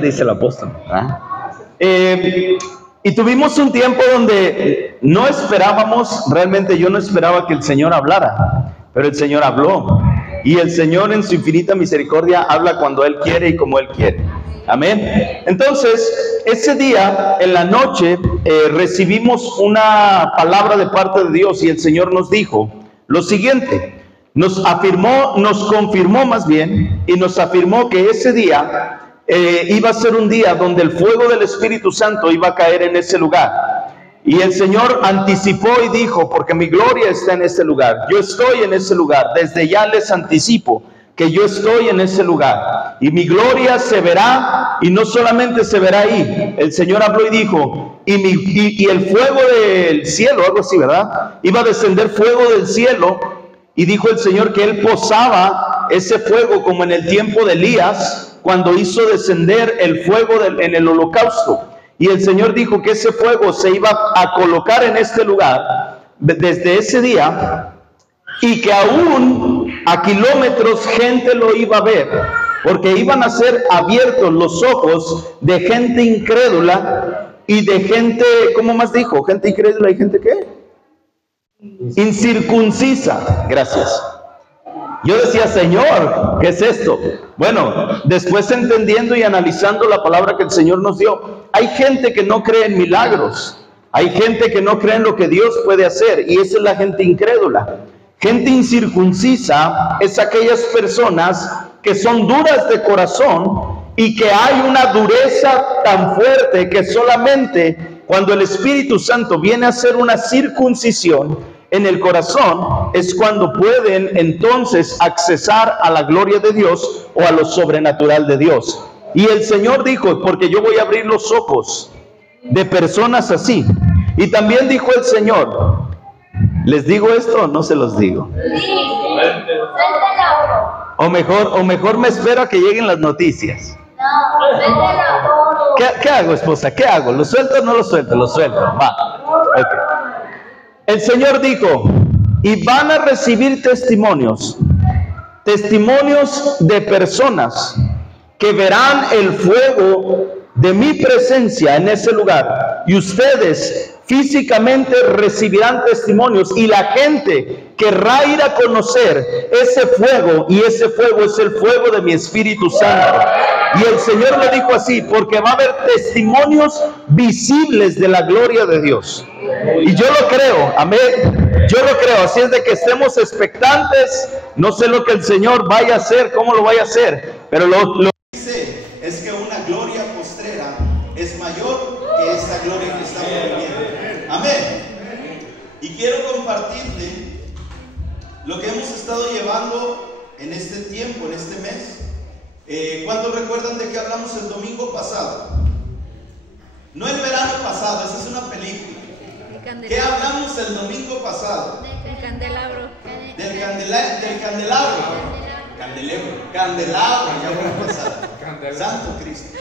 dice el apóstol. Y tuvimos un tiempo donde no esperábamos, realmente yo no esperaba que el Señor hablara, pero el Señor habló. Y el Señor en su infinita misericordia habla cuando Él quiere y como Él quiere. Amén. Entonces, ese día, en la noche, recibimos una palabra de parte de Dios y el Señor nos dijo lo siguiente. Nos confirmó más bien, y nos afirmó que ese día iba a ser un día donde el fuego del Espíritu Santo iba a caer en ese lugar. Y el Señor anticipó y dijo, porque mi gloria está en ese lugar, yo estoy en ese lugar, desde ya les anticipo que yo estoy en ese lugar, y mi gloria se verá, y no solamente se verá ahí, el Señor habló y dijo, y el fuego del cielo, algo así, ¿verdad? Iba a descender fuego del cielo, y dijo el Señor que Él posaba ese fuego como en el tiempo de Elías, cuando hizo descender el fuego en el holocausto. Y el Señor dijo que ese fuego se iba a colocar en este lugar desde ese día, y que aún a kilómetros gente lo iba a ver, porque iban a ser abiertos los ojos de gente incrédula y de gente, ¿cómo más dijo? Gente incrédula y gente ¿qué? Incircuncisa. Gracias. Yo decía, Señor, ¿qué es esto? Bueno, después entendiendo y analizando la palabra que el Señor nos dio, hay gente que no cree en milagros, hay gente que no cree en lo que Dios puede hacer, y esa es la gente incrédula. Gente incircuncisa es aquellas personas que son duras de corazón y que hay una dureza tan fuerte que solamente cuando el Espíritu Santo viene a hacer una circuncisión en el corazón es cuando pueden entonces accesar a la gloria de Dios o a lo sobrenatural de Dios. Y el Señor dijo, porque yo voy a abrir los ojos de personas así. Y también dijo el Señor, ¿les digo esto o no se los digo? O mejor me espero a que lleguen las noticias. ¿Qué hago, esposa? ¿Qué hago? ¿Lo suelto o no lo suelto? Lo suelto. Va. Okay. El Señor dijo, y van a recibir testimonios de personas que verán el fuego de mi presencia en ese lugar, y ustedes físicamente recibirán testimonios, y la gente querrá ir a conocer ese fuego, y ese fuego es el fuego de mi Espíritu Santo. Y el Señor le dijo así, porque va a haber testimonios visibles de la gloria de Dios. Y yo lo creo, amén, yo lo creo, así es de que estemos expectantes. No sé lo que el Señor vaya a hacer, cómo lo vaya a hacer, pero lo que dice es que una gloria postrera es mayor que esta gloria que estamos viviendo. Amén. Y quiero compartirte lo que hemos estado llevando en este tiempo, en este mes. ¿Cuántos recuerdan de qué hablamos el domingo pasado? No el verano pasado, esa es una película. ¿Qué hablamos el domingo pasado? Del candelabro. Del candelabro. Candelabro, ya fue pasada. Santo Cristo.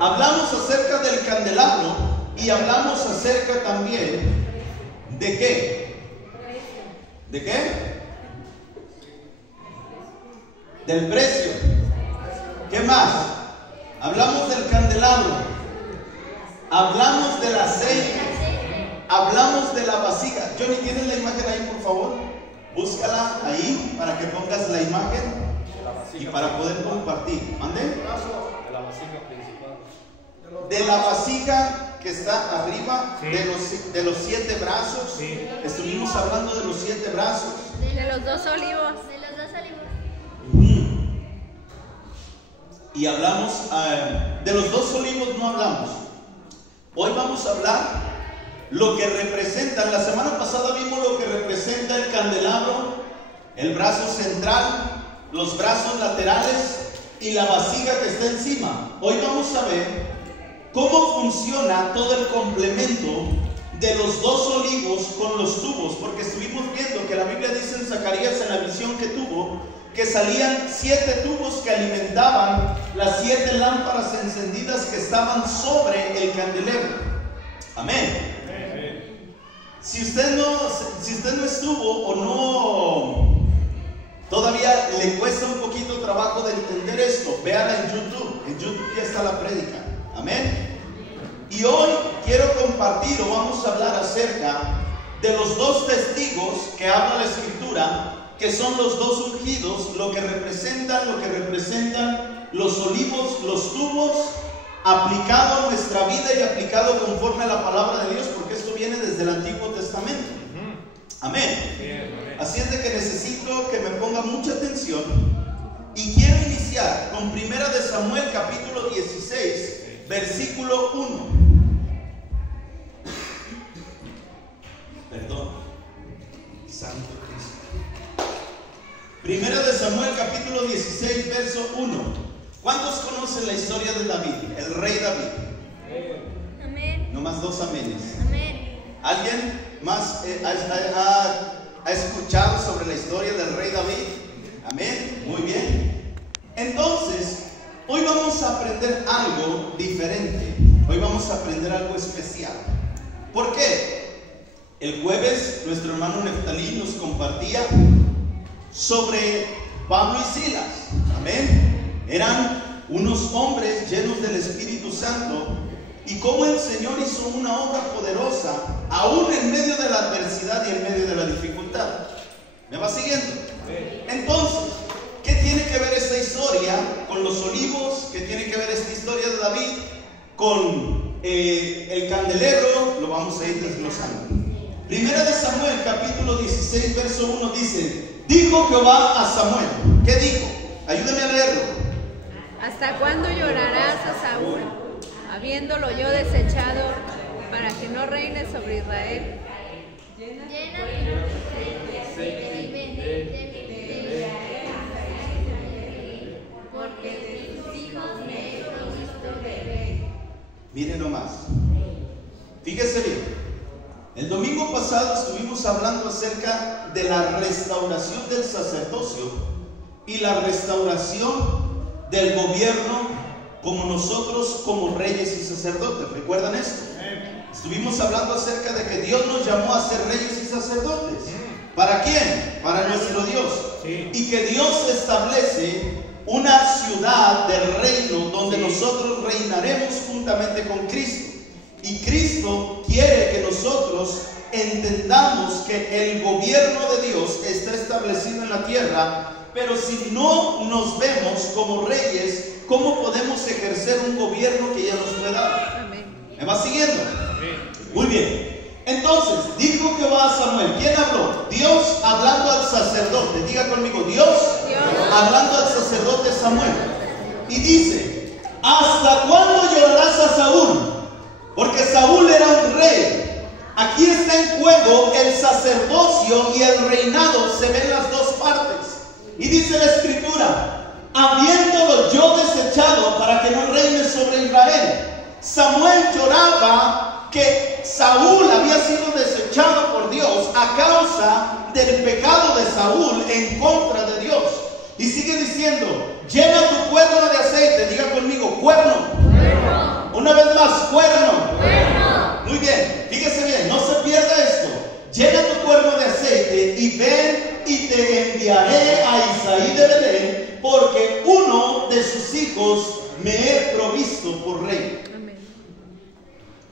Hablamos acerca del candelabro y hablamos acerca también de qué. ¿De qué? Del precio. ¿Qué más? Hablamos del candelabro. Hablamos del aceite. Hablamos de la vasija. Johnny, ¿tienes la imagen ahí, por favor? Búscala ahí para que pongas la imagen y para poder compartir. ¿Mande? De la vasija principal. De la vasija que está arriba, sí. de los 7 brazos. Sí. Estuvimos hablando de los 7 brazos. De los 2 olivos. Y hablamos de los 2 olivos, no hablamos. Hoy vamos a hablar lo que representan. La semana pasada vimos lo que representa el candelabro, el brazo central, los brazos laterales y la vasija que está encima. Hoy vamos a ver cómo funciona todo el complemento de los 2 olivos con los tubos, porque estuvimos viendo que la Biblia dice en Zacarías, en la visión que tuvo, que salían 7 tubos que alimentaban las 7 lámparas encendidas que estaban sobre el candelero. Amén. Si usted no estuvo o no, todavía le cuesta un poquito trabajo de entender esto, véala en YouTube. en YouTube ya está la prédica. Amén. Y hoy quiero compartir o vamos a hablar acerca de los dos testigos que habla la Escritura, que son los dos ungidos, lo que representan los olivos, los tubos, aplicado a nuestra vida y aplicado conforme a la palabra de Dios, porque esto viene desde el Antiguo Testamento. Amén. Así es de que necesito que me ponga mucha atención y quiero iniciar con 1 de Samuel capítulo 16, versículo 1. Perdón, Santo Cristo. 1 de Samuel capítulo 16, verso 1. ¿Cuántos conocen la historia de David, el rey David? Amén. No más dos amenes. Amén. ¿Alguien más ha escuchado sobre la historia del rey David? Amén. Muy bien. Entonces, hoy vamos a aprender algo diferente. Hoy vamos a aprender algo especial. ¿Por qué? El jueves nuestro hermano Neftalí nos compartía sobre Pablo y Silas. Amén. Eran unos hombres llenos del Espíritu Santo y cómo el Señor hizo una obra poderosa aún en medio de la adversidad y en medio de la dificultad. ¿Me va siguiendo? Entonces, ¿qué tiene que ver esta historia con los olivos? ¿Qué tiene que ver esta historia de David con el candelero? Lo vamos a ir desglosando. 1 de Samuel capítulo 16 verso 1 dice: dijo Jehová a Samuel. ¿Qué dijo? Ayúdame a leerlo. ¿Hasta cuándo llorarás a Saúl, habiéndolo yo desechado, para que no reine sobre Israel? Porque de tus hijos me he provisto de rey. Miren nomás. Fíjese bien. El domingo pasado estuvimos hablando acerca de la restauración del sacerdocio y la restauración del gobierno como nosotros como reyes y sacerdotes. ¿Recuerdan esto? Estuvimos hablando acerca de que Dios nos llamó a ser reyes y sacerdotes. ¿Para quién? Para nuestro Dios. Y que Dios establece una ciudad del reino donde nosotros reinaremos juntamente con Cristo. Y Cristo quiere que nosotros entendamos que el gobierno de Dios está establecido en la tierra, pero si no nos vemos como reyes, ¿cómo podemos ejercer un gobierno que ya nos fue dado? ¿Me va siguiendo? Muy bien. Entonces, dijo Jehová a Samuel. ¿Quién habló? Dios hablando al sacerdote. Diga conmigo, Dios hablando al sacerdote Samuel. Y dice: ¿hasta cuándo llorarás a Saúl? Porque Saúl era un rey. Aquí está en juego el sacerdocio y el reinado. Se ven las dos partes. Y dice la Escritura: habiéndolo yo desechado para que no reine sobre Israel. Samuel lloraba que Saúl había sido desechado por Dios a causa del pecado de Saúl en contra de Dios. Y sigue diciendo: llena tu cuerno de aceite. Diga conmigo, cuerno. Una vez más, cuerno. Muy bien, fíjese bien, no se pierda esto. Llena tu cuerno de aceite y ven y te enviaré a Isaí de Belén, porque uno de sus hijos me he provisto por rey.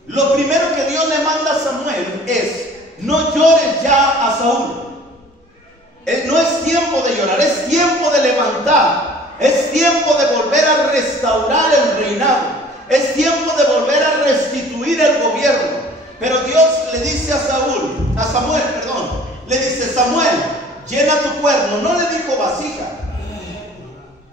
Lo primero que Dios le manda a Samuel es: no llores ya a Saúl. No es tiempo de llorar, es tiempo de levantar. Es tiempo de volver a restaurar el reinado. Es tiempo de volver a restituir el gobierno. Pero Dios le dice a Samuel, le dice: Samuel, llena tu cuerno. No le dijo vasija.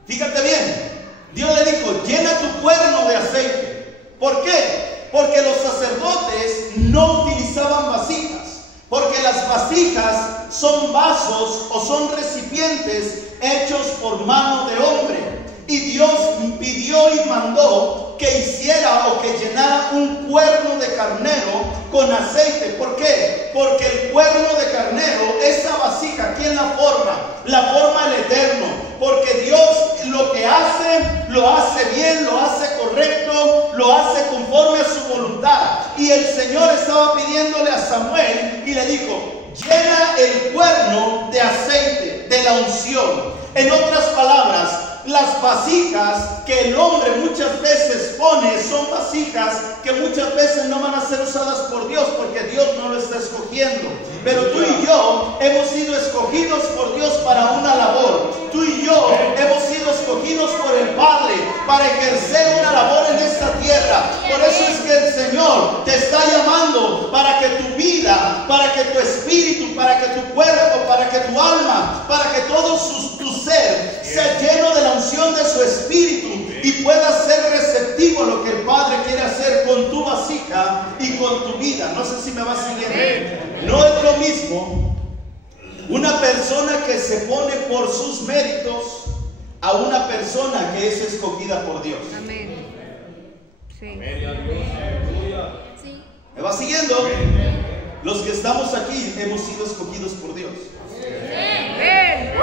Fíjate bien, Dios le dijo: llena tu cuerno de aceite. ¿Por qué? Porque los sacerdotes no utilizaban vasijas. Porque las vasijas son vasos o son recipientes hechos por mano de hombre. Y Dios pidió y mandó que hiciera o que llenara un cuerno de carnero con aceite. ¿Por qué? Porque el cuerno de carnero, esa vasija, ¿quién la forma? La forma el Eterno. Porque Dios lo que hace, lo hace bien, lo hace correcto, lo hace conforme a su voluntad. Y el Señor estaba pidiéndole a Samuel y le dijo: llena el cuerno de aceite, de la unción. En otras palabras, Las vasijas que el hombre muchas veces pone son vasijas que muchas veces no van a ser usadas por Dios, porque Dios no lo está escogiendo. Pero tú y yo hemos sido escogidos por Dios para una labor. Tú y yo hemos sido escogidos por el Padre para ejercer una labor en esta tierra. Por eso es que el Señor te está llamando para que tu vida, para que tu espíritu, para que tu cuerpo, para que tu alma, para que todo tu ser sea lleno de la unción de su espíritu y puedas ser receptivo a lo que el Padre quiere hacer con tu vasija y con tu vida. No sé si me vas siguiendo. No es lo mismo una persona que se pone por sus méritos a una persona que es escogida por Dios. Amén. Sí. ¿Me va siguiendo? Los que estamos aquí hemos sido escogidos por Dios. Amén.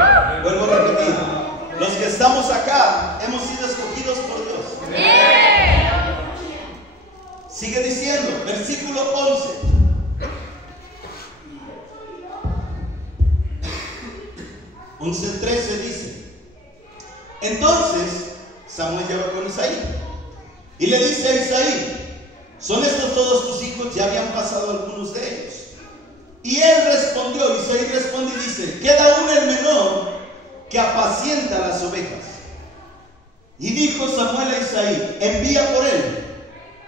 Vuelvo a repetir. Los que estamos acá hemos sido escogidos por Dios. Sigue diciendo, versículo 11. Once 13 dice: entonces Samuel lleva con Isaí y le dice a Isaí: ¿son estos todos tus hijos? Ya habían pasado algunos de ellos. Y él respondió, Isaí responde y dice: queda aún el menor que apacienta las ovejas. Y dijo Samuel a Isaí: envía por él,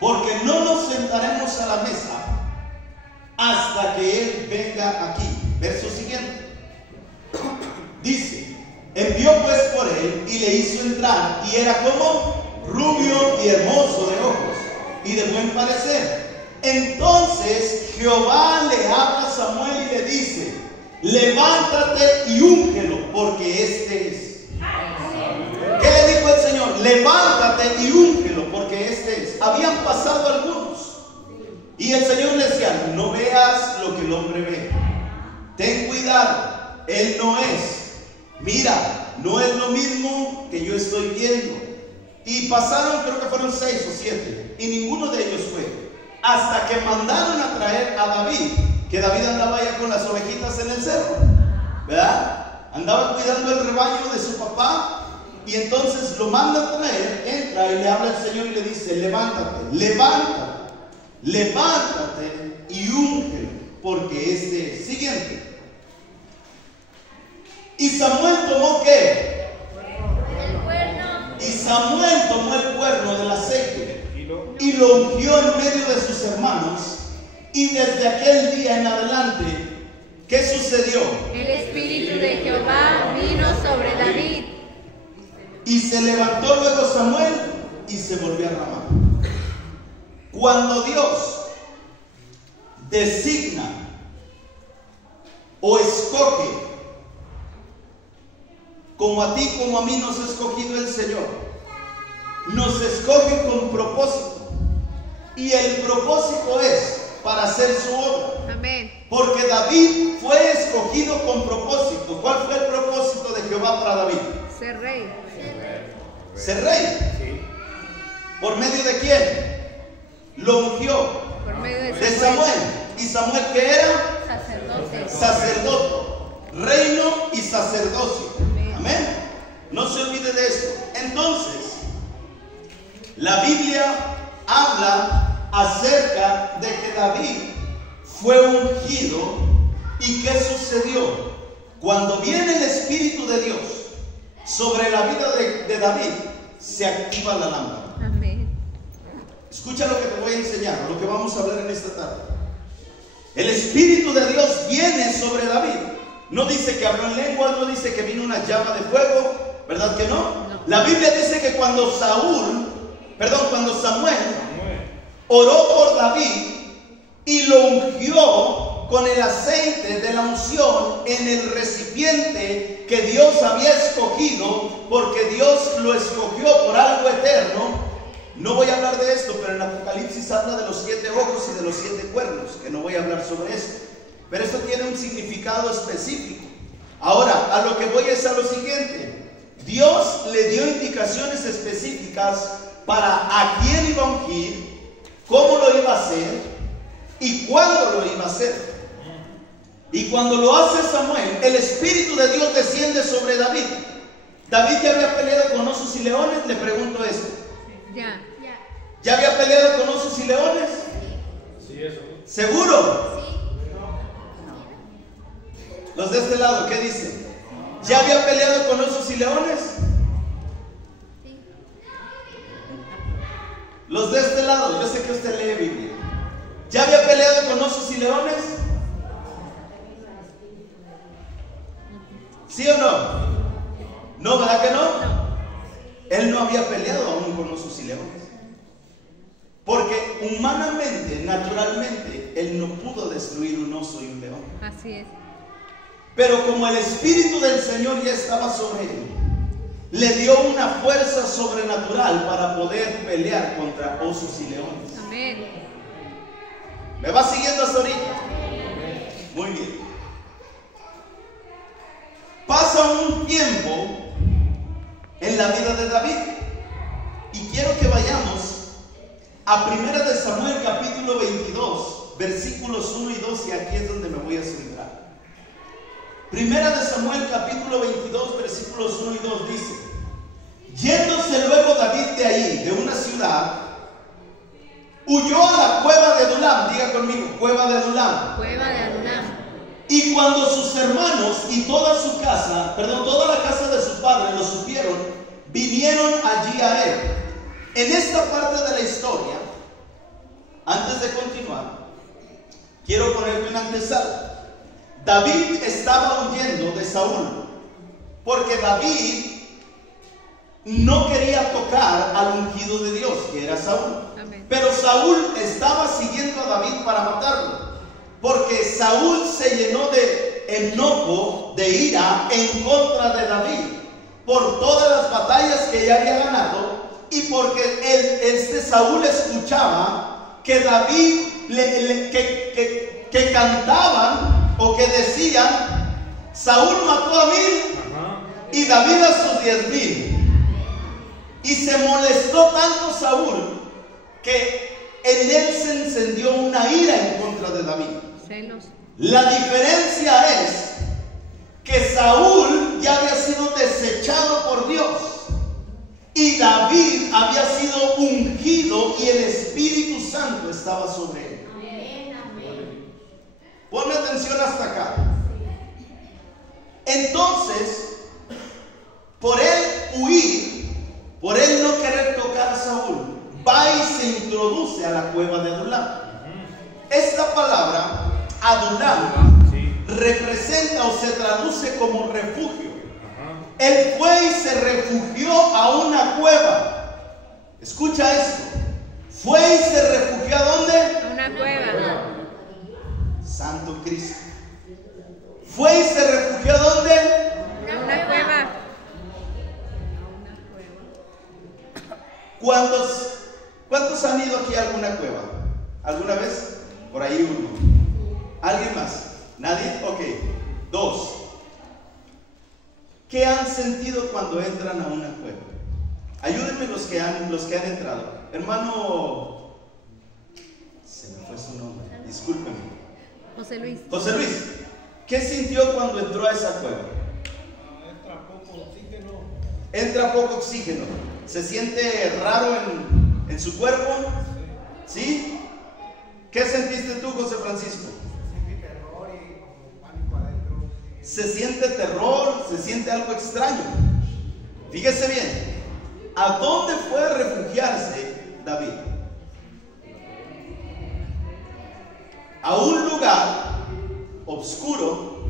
porque no nos sentaremos a la mesa hasta que él venga aquí. Verso siguiente. Dice: envió pues por él y le hizo entrar, y era como rubio y hermoso de ojos y de buen parecer. Entonces Jehová le habla a Samuel y le dice: levántate y úngelo, porque este es. ¿Qué le dijo el Señor? Levántate y úngelo, porque este es. Habían pasado algunos y el Señor le decía: no veas lo que el hombre ve, ten cuidado, él no es. Mira, no es lo mismo que yo estoy viendo. Y pasaron, creo que fueron 6 o 7, y ninguno de ellos fue, hasta que mandaron a traer a David, que David andaba ya con las ovejitas en el cerro, ¿verdad? Andaba cuidando el rebaño de su papá, y entonces lo manda a traer, entra y le habla al Señor y le dice: levántate, levántate, levántate y úngelo, porque este es. Siguiente. Y Samuel tomó ¿qué? El cuerno. Y Samuel tomó el cuerno del aceite y lo ungió en medio de sus hermanos. Y desde aquel día en adelante, ¿qué sucedió? El espíritu de Jehová vino sobre David. Y se levantó luego Samuel y se volvió a Ramá. Cuando Dios designa o escoge, como a ti como a mí nos ha escogido el Señor, nos escoge con propósito, y el propósito es para hacer su obra. Amén. Porque David fue escogido con propósito. ¿Cuál fue el propósito de Jehová para David? Ser rey. Ser rey. ¿Por medio de quién? Lo ungió. Por medio De Samuel. ¿Y Samuel qué era? Sacerdote. Sacerdote. Reino y sacerdocio. Amén. No se olvide de esto. Entonces, la Biblia habla acerca de que David fue ungido. ¿Y qué sucedió? Cuando viene el Espíritu de Dios sobre la vida de David, se activa la lámpara. Amén. Escucha lo que te voy a enseñar, lo que vamos a hablar en esta tarde. El Espíritu de Dios viene sobre David. No dice que habló en lenguas, no dice que vino una llama de fuego, ¿verdad que no? La Biblia dice que cuando Samuel oró por David y lo ungió con el aceite de la unción en el recipiente que Dios había escogido, porque Dios lo escogió por algo eterno. No voy a hablar de esto, pero en Apocalipsis habla de los 7 ojos y de los 7 cuernos, que no voy a hablar sobre esto, pero esto tiene un significado específico. Ahora, a lo que voy es a lo siguiente: Dios le dio indicaciones específicas para a quién iba a ungir, cómo lo iba a hacer y cuándo lo iba a hacer. Y cuando lo hace Samuel, el Espíritu de Dios desciende sobre David. ¿David ya había peleado con osos y leones? Le pregunto esto. Ya. ¿Ya había peleado con osos y leones? Sí, eso. ¿Seguro? Los de este lado, ¿qué dicen? ¿Ya había peleado con osos y leones? Los de este lado, yo sé que usted lee Biblia. ¿Ya había peleado con osos y leones? ¿Sí o no? ¿No, verdad que no? Él no había peleado aún con osos y leones. Porque humanamente, naturalmente, él no pudo destruir un oso y un león. Así es. Pero como el Espíritu del Señor ya estaba sobre él, le dio una fuerza sobrenatural para poder pelear contra osos y leones. Amén. ¿Me va siguiendo hasta ahorita? Muy bien. Pasa un tiempo en la vida de David y quiero que vayamos a 1 de Samuel capítulo 22 versículos 1 y 2, y aquí es donde me voy a centrar. 1 de Samuel capítulo 22 versículos 1 y 2 dice: yéndose luego David de ahí, de una ciudad, huyó a la cueva de Adulam. Diga conmigo, cueva de Adulam. Cueva de Adulam. Y cuando sus hermanos y toda su casa, toda la casa de su padre lo supieron, vinieron allí a él. En esta parte de la historia, antes de continuar, quiero ponerle una antesala. David estaba huyendo de Saúl, porque David no quería tocar al ungido de Dios, que era Saúl. Amén. Pero Saúl estaba siguiendo a David para matarlo, porque Saúl se llenó de enojo, de ira en contra de David, por todas las batallas que ya había ganado, y porque Saúl escuchaba que David que cantaban o que decían: Saúl mató a 1000 y David a sus 10,000. Y se molestó tanto Saúl que en él se encendió una ira en contra de David. Celos. La diferencia es que Saúl ya había sido desechado por Dios y David había sido ungido y el Espíritu Santo estaba sobre él. Ponme atención hasta acá. Entonces, por él huir, por él no querer tocar a Saúl, va y se introduce a la cueva de Adulam. Esta palabra, Adulam, representa o se traduce como refugio. Él fue y se refugió a una cueva. Escucha esto. Fue y se refugió ¿a dónde? A una cueva. Santo Cristo. Fue y se refugió ¿a dónde? A una cueva. ¿Cuántos han ido aquí a alguna cueva? ¿Alguna vez? Por ahí uno. ¿Alguien más? ¿Nadie? Ok. 2. ¿Qué han sentido cuando entran a una cueva? Ayúdenme los que han entrado. Hermano, se me fue su nombre, discúlpenme. José Luis. José Luis, ¿qué sintió cuando entró a esa cueva? Entra poco oxígeno. Entra poco oxígeno. ¿Se siente raro en su cuerpo? ¿Sí? ¿Qué sentiste tú, José Francisco? Sentí terror y como pánico adentro. Se siente terror, se siente algo extraño. Fíjese bien, ¿a dónde fue a refugiarse David? A un lugar oscuro,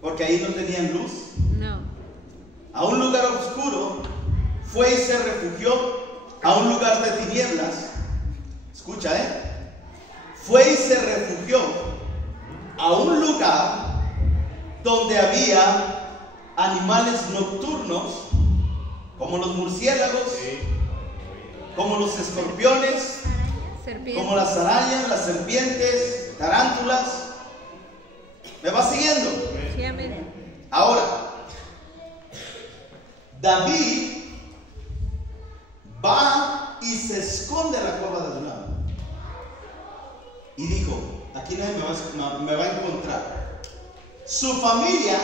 porque ahí no tenían luz. No. A un lugar oscuro fue y se refugió, a un lugar de tinieblas. Escucha, fue y se refugió a un lugar donde había animales nocturnos, como los murciélagos, como los escorpiones, Serpiente. como las arañas, las serpientes, tarántulas. ¿Me va siguiendo? Sí, amén. Ahora, David va y se esconde en la cueva de Adulam y dijo: aquí nadie me va a encontrar. Su familia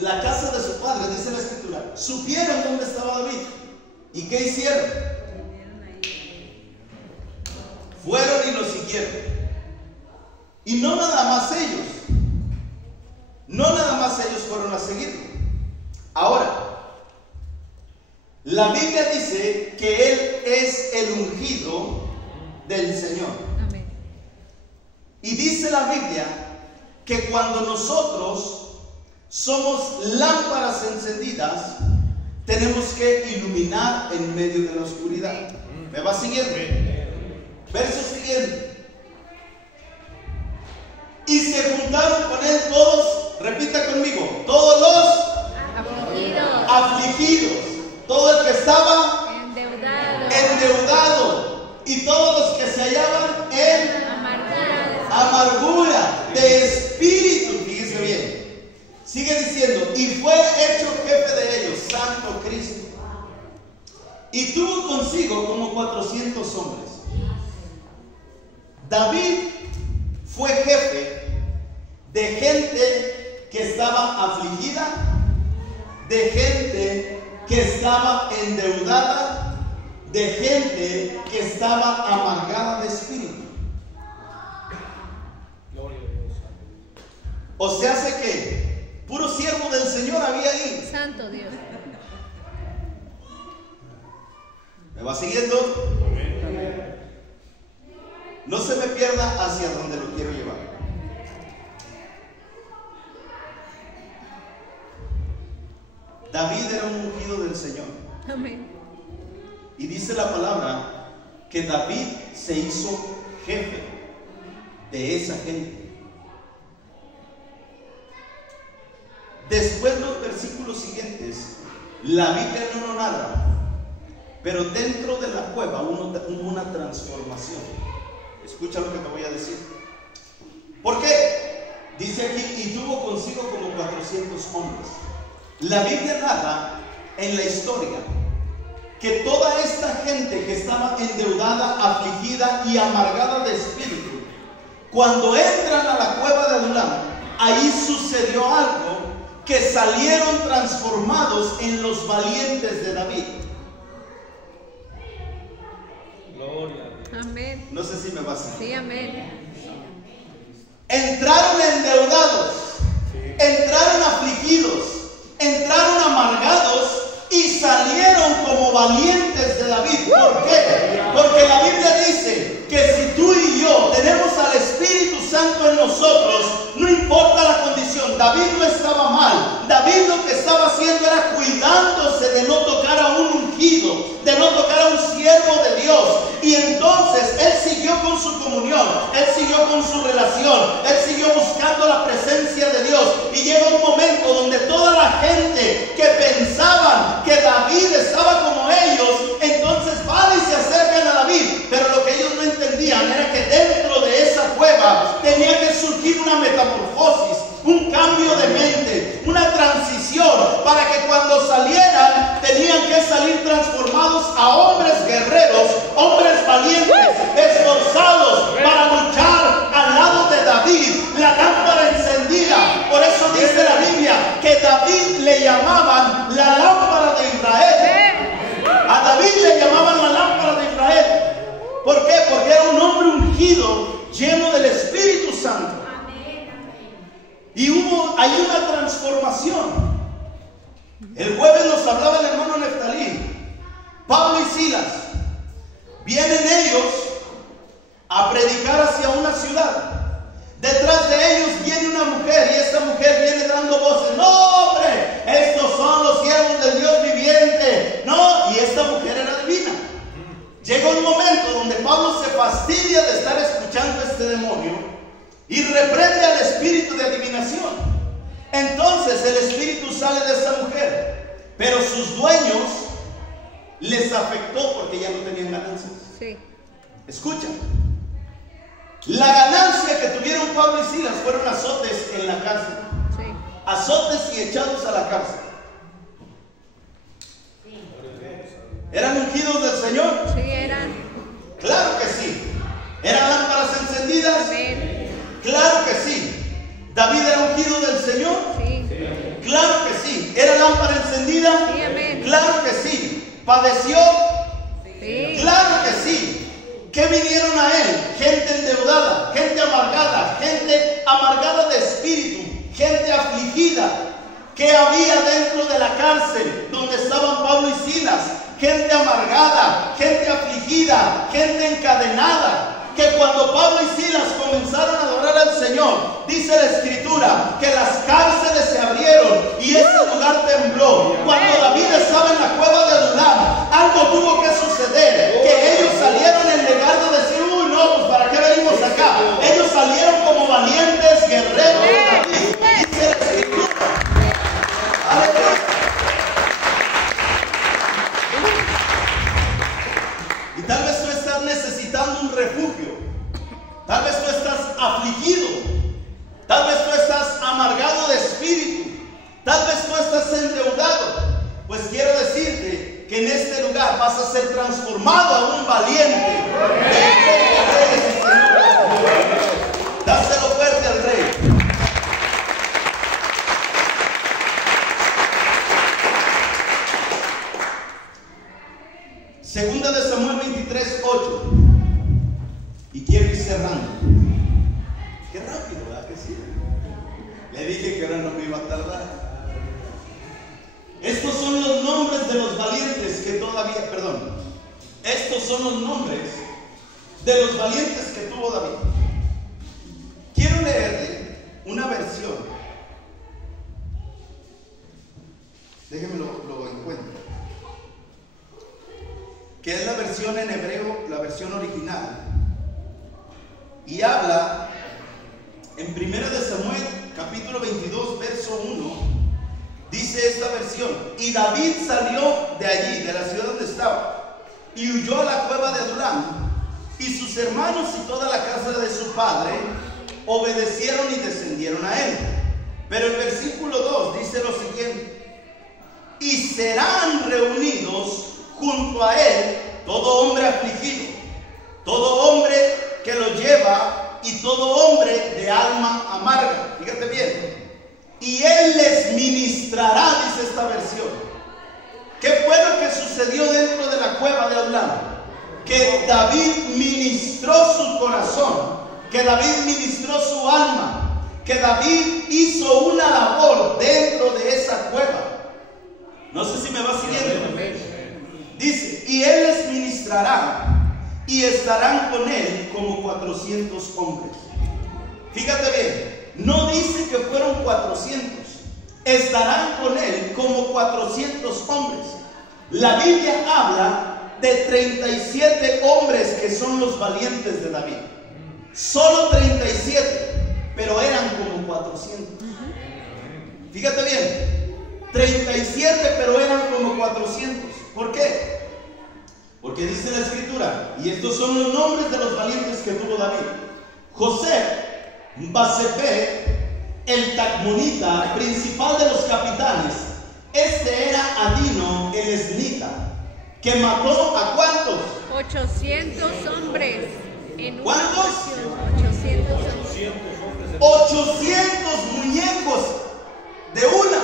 la casa de su padre, dice la escritura, supieron dónde estaba David. ¿Y qué hicieron? Fueron y lo siguieron. Y no nada más ellos. No nada más ellos fueron a seguirlo. Ahora, la Biblia dice que Él es el ungido del Señor. Amén. Y dice la Biblia que cuando nosotros somos lámparas encendidas, tenemos que iluminar en medio de la oscuridad. ¿Me va siguiendo? Verso siguiente. Y se juntaron con él todos, repita conmigo, todos los afligidos, todo el que estaba endeudado y todos los que se hallaban en amargura de espíritu. Fíjese bien, sigue diciendo, y fue hecho jefe de ellos, Santo Cristo, y tuvo consigo como 400 hombres. David fue jefe de gente que estaba afligida, de gente que estaba endeudada, de gente que estaba amargada de espíritu. O sea, hace que puro siervo del Señor había ahí. Santo Dios. ¿Me va siguiendo? No se me pierda hacia donde lo quiero llevar. David era un ungido del Señor. Amén. Y dice la palabra que David se hizo jefe de esa gente. Después los versículos siguientes, la Biblia no nos narra, pero dentro de la cueva hubo una transformación. Escucha lo que te voy a decir. ¿Por qué? Dice aquí, y tuvo consigo como 400 hombres. La Biblia narra en la historia que toda esta gente que estaba endeudada, afligida y amargada de espíritu, cuando entran a la cueva de Adulam, ahí sucedió algo, que salieron transformados en los valientes de David. Amén. No sé si me vas a... Sí, amén. Entraron endeudados, entraron afligidos, entraron amargados y salieron como valientes de David. ¿Por qué? Porque la Biblia dice que si tú y yo tenemos al Espíritu Santo en nosotros, no importa la condición. David no estaba mal. David lo que estaba haciendo era cuidándose de no tocar a un ungido, de no tocar a un siervo de Dios. Y entonces él siguió con su comunión, él siguió con su relación, él siguió buscando la presencia de Dios. Y llega un momento donde toda la gente que pensaban que David estaba como ellos, entonces van y se acercan a David. Pero lo que ellos no entendían era que dentro de esa cueva tenía que surgir una metamorfosis, un cambio de mente, una transición, para que cuando salieran tenían que salir transformados a hombres guerreros, hombres valientes, esforzados para luchar al lado de David, la lámpara encendida. Por eso dice la Biblia que David le llamaban la lámpara de Israel. A David le llamaban la lámpara de Israel. ¿Por qué? Porque era un hombre ungido, lleno del Espíritu Santo. Y hay una transformación. El jueves nos hablaba el hermano Neftalí. Pablo y Silas, vienen ellos a predicar hacia una ciudad. Detrás de ellos viene una mujer, y esta mujer viene dando voces. No, hombre, estos son los siervos del Dios viviente. No, y esta mujer era divina. Llega un momento donde Pablo se fastidia de estar escuchando a este demonio y reprende al espíritu de adivinación. Entonces el espíritu sale de esa mujer, pero sus dueños les afectó porque ya no tenían ganancias. Sí. Escucha, la ganancia que tuvieron Pablo y Silas fueron azotes en la cárcel. Sí. Azotes y echados a la cárcel. ¿Eran ungidos del Señor? Sí, eran. Claro que sí. ¿Eran lámparas encendidas? Amén. Claro que sí. ¿David era ungido del Señor? Sí. Claro que ¿Padeció? Sí. Claro que sí. ¿Qué vinieron a él? Gente endeudada, gente amargada de espíritu, gente afligida. ¿Qué había dentro de la cárcel donde estaban Pablo y Silas? Gente amargada, gente afligida, gente encadenada. Que cuando Pablo y Silas comenzaron a adorar al Señor, dice la Escritura que las cárceles se abrieron y ese lugar tembló. Cuando David estaba en la cueva de Adulam, algo tuvo que suceder, que ellos salieron en lugar de decir, uy no, pues para qué venimos acá. Ellos salieron como valientes guerreros de David, dice la Escritura. Aleluya. Y tal vez tú estás necesitando un refugio. Tal vez tú estás afligido. Tal vez tú estás amargado de espíritu. Tal vez tú estás endeudado. Pues quiero decirte que en este lugar vas a ser transformado a un valiente. Dáselo fuerte al Rey. Segunda de Samuel 23:8. Y quiero ir cerrando. Qué rápido, ¿verdad que sí? Le dije que ahora no me iba a tardar. Estos son los nombres de los valientes que todavía, estos son los nombres de los valientes que tuvo David. Quiero leerle una versión. Déjenme lo encuentro. Que es la versión en hebreo, la versión original. Y habla en 1 de Samuel, capítulo 22, verso 1. Dice esta versión: y David salió de allí, de la ciudad donde estaba, y huyó a la cueva de Adulam, y sus hermanos y toda la casa de su padre obedecieron y descendieron a él. Pero el versículo 2 dice lo siguiente: y serán reunidos junto a él todo hombre afligido, todo hombre que lo lleva y todo hombre de alma amarga. Fíjate bien. Y él les ministrará, dice esta versión. ¿Qué fue lo que sucedió dentro de la cueva de Adulam? Que David ministró su corazón, que David ministró su alma, que David hizo una labor dentro de esa cueva. No sé si me va siguiendo. Dice: y él les ministrará y estarán con él como 400 hombres. Fíjate bien, no dice que fueron 400, estarán con él como 400 hombres. La Biblia habla de 37 hombres que son los valientes de David. Solo 37, pero eran como 400. Fíjate bien, 37 pero eran como 400. ¿Por qué? Porque dice la Escritura, y estos son los nombres de los valientes que tuvo David: José, Basepé, el Tacmonita, principal de los capitanes. Este era Adino, el esnita, que mató ¿a cuántos? 800 hombres. En ¿Cuántos? 800 hombres. 800 muñecos de una.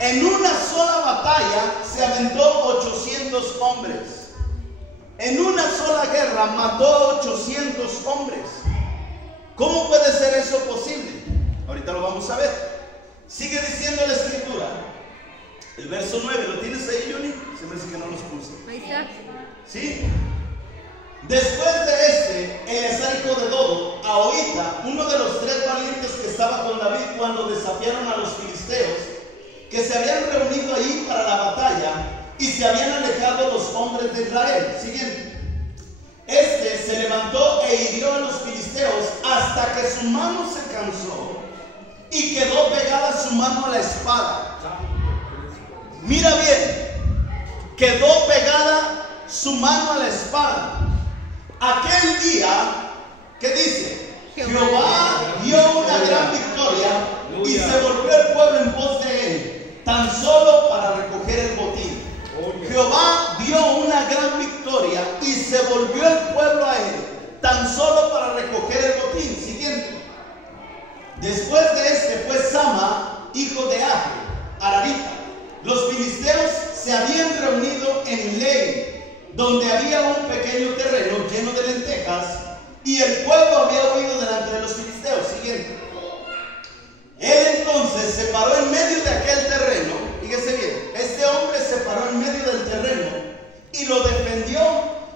En una sola batalla se aventó 800 hombres. En una sola guerra mató 800 hombres. ¿Cómo puede ser eso posible? Ahorita lo vamos a ver. Sigue diciendo la Escritura. El verso 9, ¿lo tienes ahí, Johnny? Se me dice que no los puse. Ahí está. ¿Sí? Después de Eleazar hijo de Dodo, Ahoita, uno de los 3 valientes que estaba con David cuando desafiaron a los filisteos, que se habían reunido ahí para la batalla y se habían alejado los hombres de Israel. Siguiente. Este se levantó e hirió a los filisteos hasta que su mano se cansó y quedó pegada su mano a la espada. Mira bien, quedó pegada su mano a la espada. Aquel día, ¿qué dice? Jehová dio una gran victoria y se volvió el pueblo en pos de él, tan solo para recoger el botín. Jehová dio una gran victoria y se volvió el pueblo a él, tan solo para recoger el botín. Siguiente. Después de este fue Sama, hijo de Age, Ararita. Los filisteos se habían en ley, donde había un pequeño terreno lleno de lentejas, y el pueblo había huido delante de los filisteos. Siguiente. Él entonces se paró en medio de aquel terreno. Fíjese bien, este hombre se paró en medio del terreno y lo defendió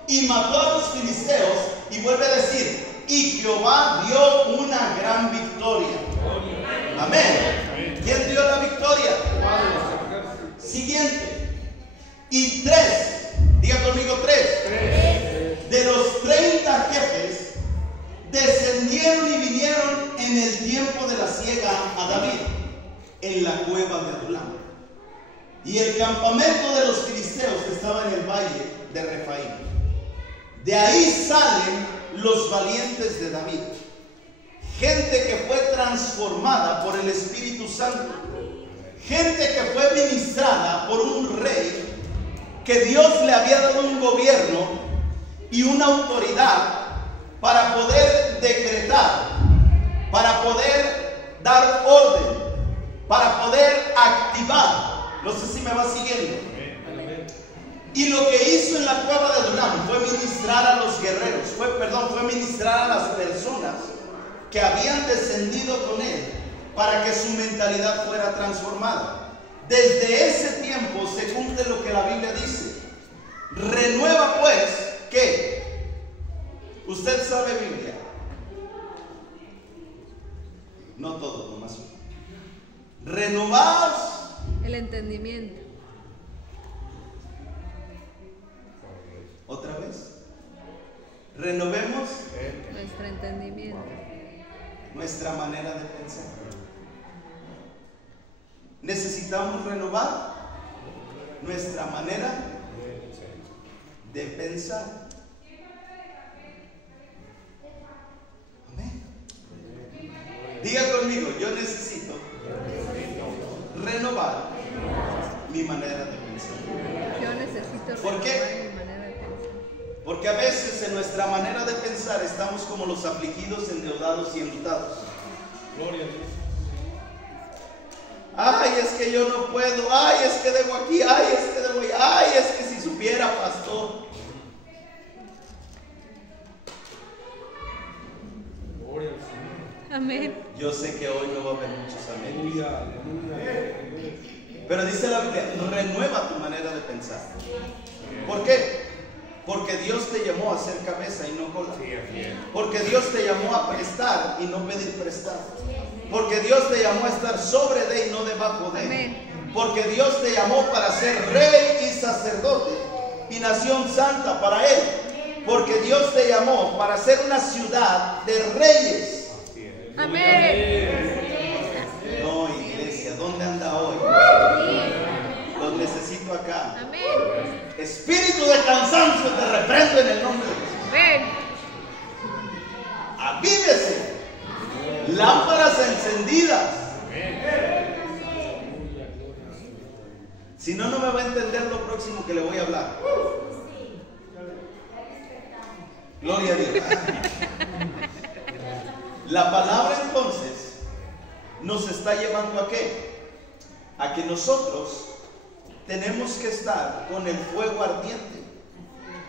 y mató a los filisteos. Y vuelve a decir, y Jehová dio una gran victoria. Amén. ¿Quién dio la victoria? Siguiente. Y 3, diga conmigo 3. De los 30 jefes descendieron y vinieron en el tiempo de la siega a David en la cueva de Adulam. Y el campamento de los filisteos estaba en el valle de Refaim. De ahí salen los valientes de David, gente que fue transformada por el Espíritu Santo, gente que fue ministrada por un rey, que Dios le había dado un gobierno y una autoridad para poder decretar, para poder dar orden, para poder activar. No sé si me va siguiendo. Y lo que hizo en la cueva de Adulam fue ministrar a los guerreros, fue ministrar a las personas que habían descendido con él para que su mentalidad fuera transformada. Desde ese tiempo se cumple lo que la Biblia dice. Renueva pues, ¿qué? Usted sabe Biblia. No todo, nomás uno. Renovaos el entendimiento. Otra vez. Renovemos Nuestro entendimiento. nuestra manera de pensar. Necesitamos renovar nuestra manera de pensar. Amén. Diga conmigo, yo necesito renovar mi manera de pensar. Yo necesito ¿Por qué? renovar mi manera de pensar. Porque a veces en nuestra manera de pensar estamos como los afligidos, endeudados y enlutados. Gloria a Dios. Ay, es que yo no puedo. Ay, es que debo aquí. Ay, es que debo allá. Ay, es que si supiera, pastor. Gloria al Señor. Amén. Yo sé que hoy no va a haber muchos amén. Aleluya, aleluya. Pero dice la Biblia, renueva tu manera de pensar. ¿Por qué? Porque Dios te llamó a ser cabeza y no cola. Porque Dios te llamó a prestar y no pedir prestado. Porque Dios te llamó a estar sobre de y no debajo de. Amén. Porque Dios te llamó para ser rey y sacerdote y nación santa para Él. Porque Dios te llamó para ser una ciudad de reyes. Amén. No, iglesia, ¿dónde anda hoy? Los necesito acá. Amén. Espíritu de cansancio te reprendo en el nombre de Jesús. Amén. Avívese. Lámparas encendidas. Si no, no me va a entender lo próximo que le voy a hablar. Gloria a Dios. La palabra entonces nos está llevando a qué? A que nosotros tenemos que estar con el fuego ardiente,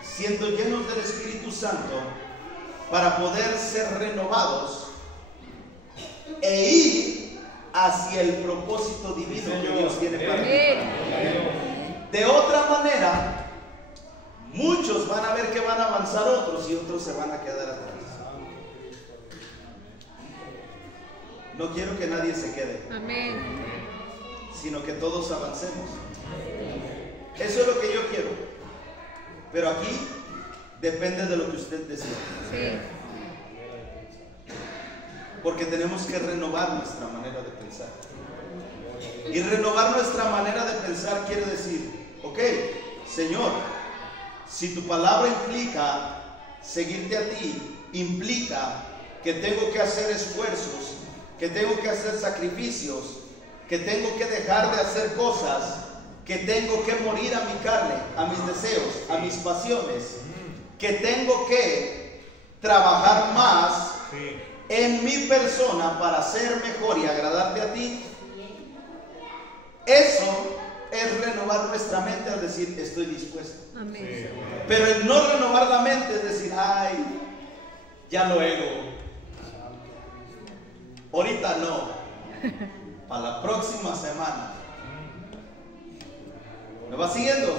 siendo llenos del Espíritu Santo para poder ser renovados e ir hacia el propósito divino que Dios tiene para mí. De otra manera, muchos van a ver que van a avanzar otros y otros se van a quedar atrás. No quiero que nadie se quede, Amén. sino que todos avancemos. Eso es lo que yo quiero. Pero aquí depende de lo que usted decida. Sí. Porque tenemos que renovar nuestra manera de pensar. Y renovar nuestra manera de pensar quiere decir, ok, Señor, si tu palabra implica seguirte a ti, implica que tengo que hacer esfuerzos, que tengo que hacer sacrificios, que tengo que dejar de hacer cosas, que tengo que morir a mi carne, a mis deseos, a mis pasiones, que tengo que trabajar más en mi persona para ser mejor y agradarte a ti. Eso es renovar nuestra mente al decir estoy dispuesto. Amén. Pero el no renovar la mente es decir, ay, ya luego, ahorita no, para la próxima semana. ¿Me va siguiendo?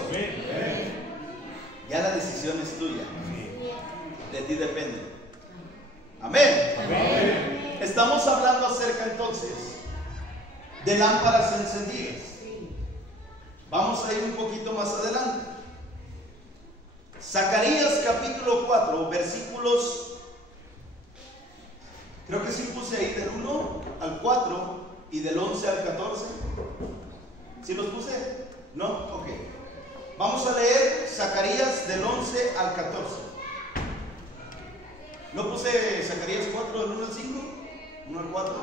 Ya la decisión es tuya. De ti depende. Amén. Estamos hablando acerca entonces de lámparas encendidas. Vamos a ir un poquito más adelante. Zacarías capítulo 4, versículos, creo que sí puse ahí del 1 al 4 y del 11 al 14. ¿Sí los puse? ¿No? Ok. Vamos a leer Zacarías del 11 al 14. ¿No puse Zacarías 4 del 1 al 5? ¿1 al 4?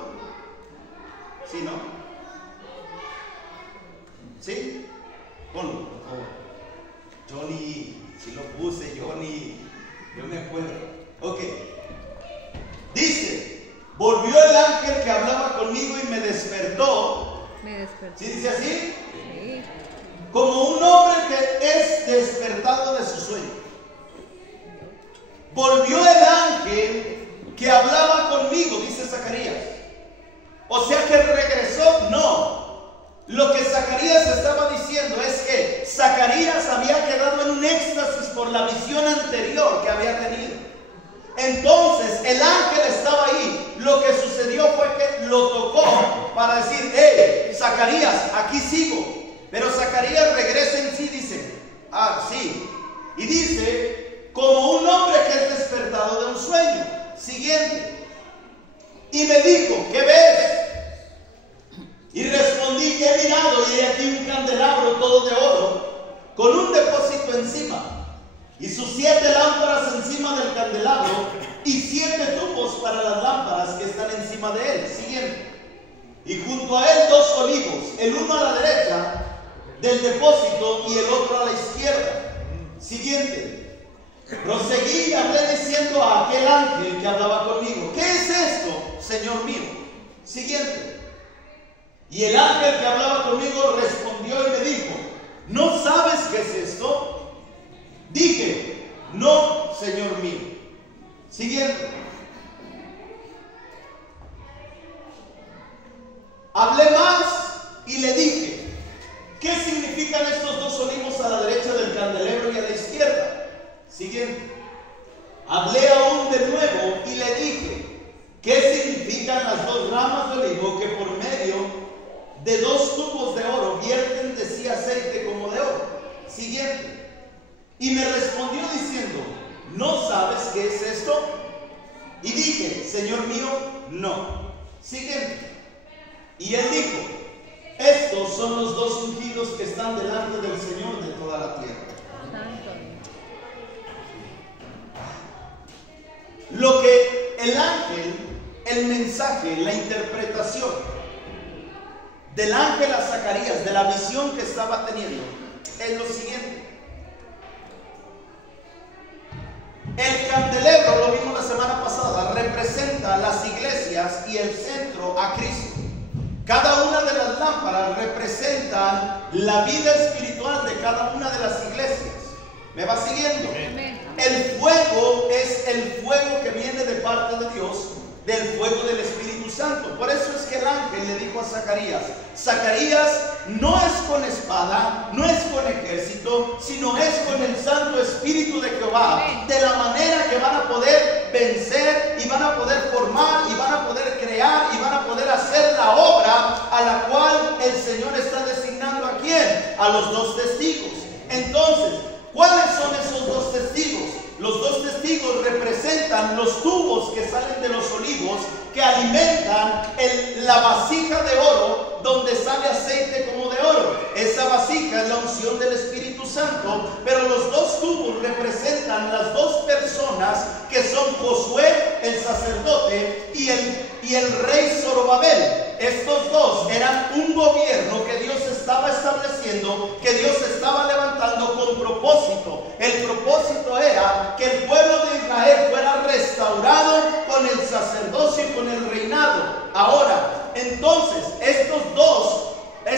¿Sí, no? ¿Sí? Ponlo, por favor. Johnny, si lo puse, Johnny. Yo me acuerdo. Ok. Dice, volvió el ángel que hablaba conmigo y me despertó. Me despertó. ¿Sí dice así? Sí. Como un hombre que es despertado de su sueño. Volvió el ángel que hablaba conmigo, dice Zacarías. O sea que regresó, no. Lo que Zacarías estaba diciendo es que Zacarías había quedado en un éxtasis por la visión anterior que había tenido. Entonces el ángel estaba ahí. Lo que sucedió fue que lo tocó para decir, hey, Zacarías, aquí sigo. Pero Zacarías regresa en sí, dice, ah, sí. Y dice, como un hombre que es despertado de un sueño. Siguiente. Y me dijo, ¿qué ves? Y respondí, he mirado y he aquí un candelabro todo de oro, con un depósito encima, y sus 7 lámparas encima del candelabro, y 7 tubos para las lámparas que están encima de él. Siguiente. Y junto a él 2 olivos, el uno a la derecha del depósito y el otro a la izquierda. Siguiente. Proseguí y hablé diciendo a aquel ángel que hablaba conmigo, ¿qué es esto, Señor mío? Siguiente. Y el ángel que hablaba conmigo respondió y me dijo, ¿no sabes qué es esto? Dije, no, Señor mío. Siguiente. Hablé más y le dije, ¿qué significan estos 2 olivos a la derecha del candelabro y a la izquierda? Siguiente. Hablé aún de nuevo y le dije, ¿qué significan las 2 ramas de olivo que por medio de 2 tubos de oro vierten de sí aceite como de oro? Siguiente. Y me respondió diciendo, ¿no sabes qué es esto? Y dije, Señor mío, no. Siguiente. Y él dijo, estos son los 2 ungidos que están delante del Señor de toda la tierra. Santo. Lo que el ángel, el mensaje, la interpretación del ángel a Zacarías, de la visión que estaba teniendo, es lo siguiente. El candelabro, lo vimos la semana pasada, representa las iglesias y el centro a Cristo. Cada una de las lámparas representan la vida espiritual de cada una de las iglesias. ¿Me va siguiendo? Amén. El fuego es el fuego que viene de parte de Dios, del fuego del Espíritu Santo. Por eso es que el ángel le dijo a Zacarías, Zacarías, no es con espada, no es con ejército, sino es con el Santo Espíritu de Jehová. Amén. De la manera que van a poder vencer y van a poder formar y van a poder crear y van a poder hacer la obra a la cual el Señor está designando a quién, a los 2 testigos. Entonces, ¿cuáles son esos 2 testigos? Los 2 testigos representan los tubos que salen de los olivos que alimentan la vasija de oro donde sale aceite como de oro. Esa vasija es la unción del Espíritu Santo, pero los 2 tubos representan las 2 personas que son Josué, el sacerdote, y el rey Zorobabel. Estos 2 eran un gobierno que Dios estaba estableciendo, que Dios estaba levantando con propósito. El propósito era que el pueblo de Israel fuera restaurado con el sacerdocio y con el reinado. Ahora, entonces, estos dos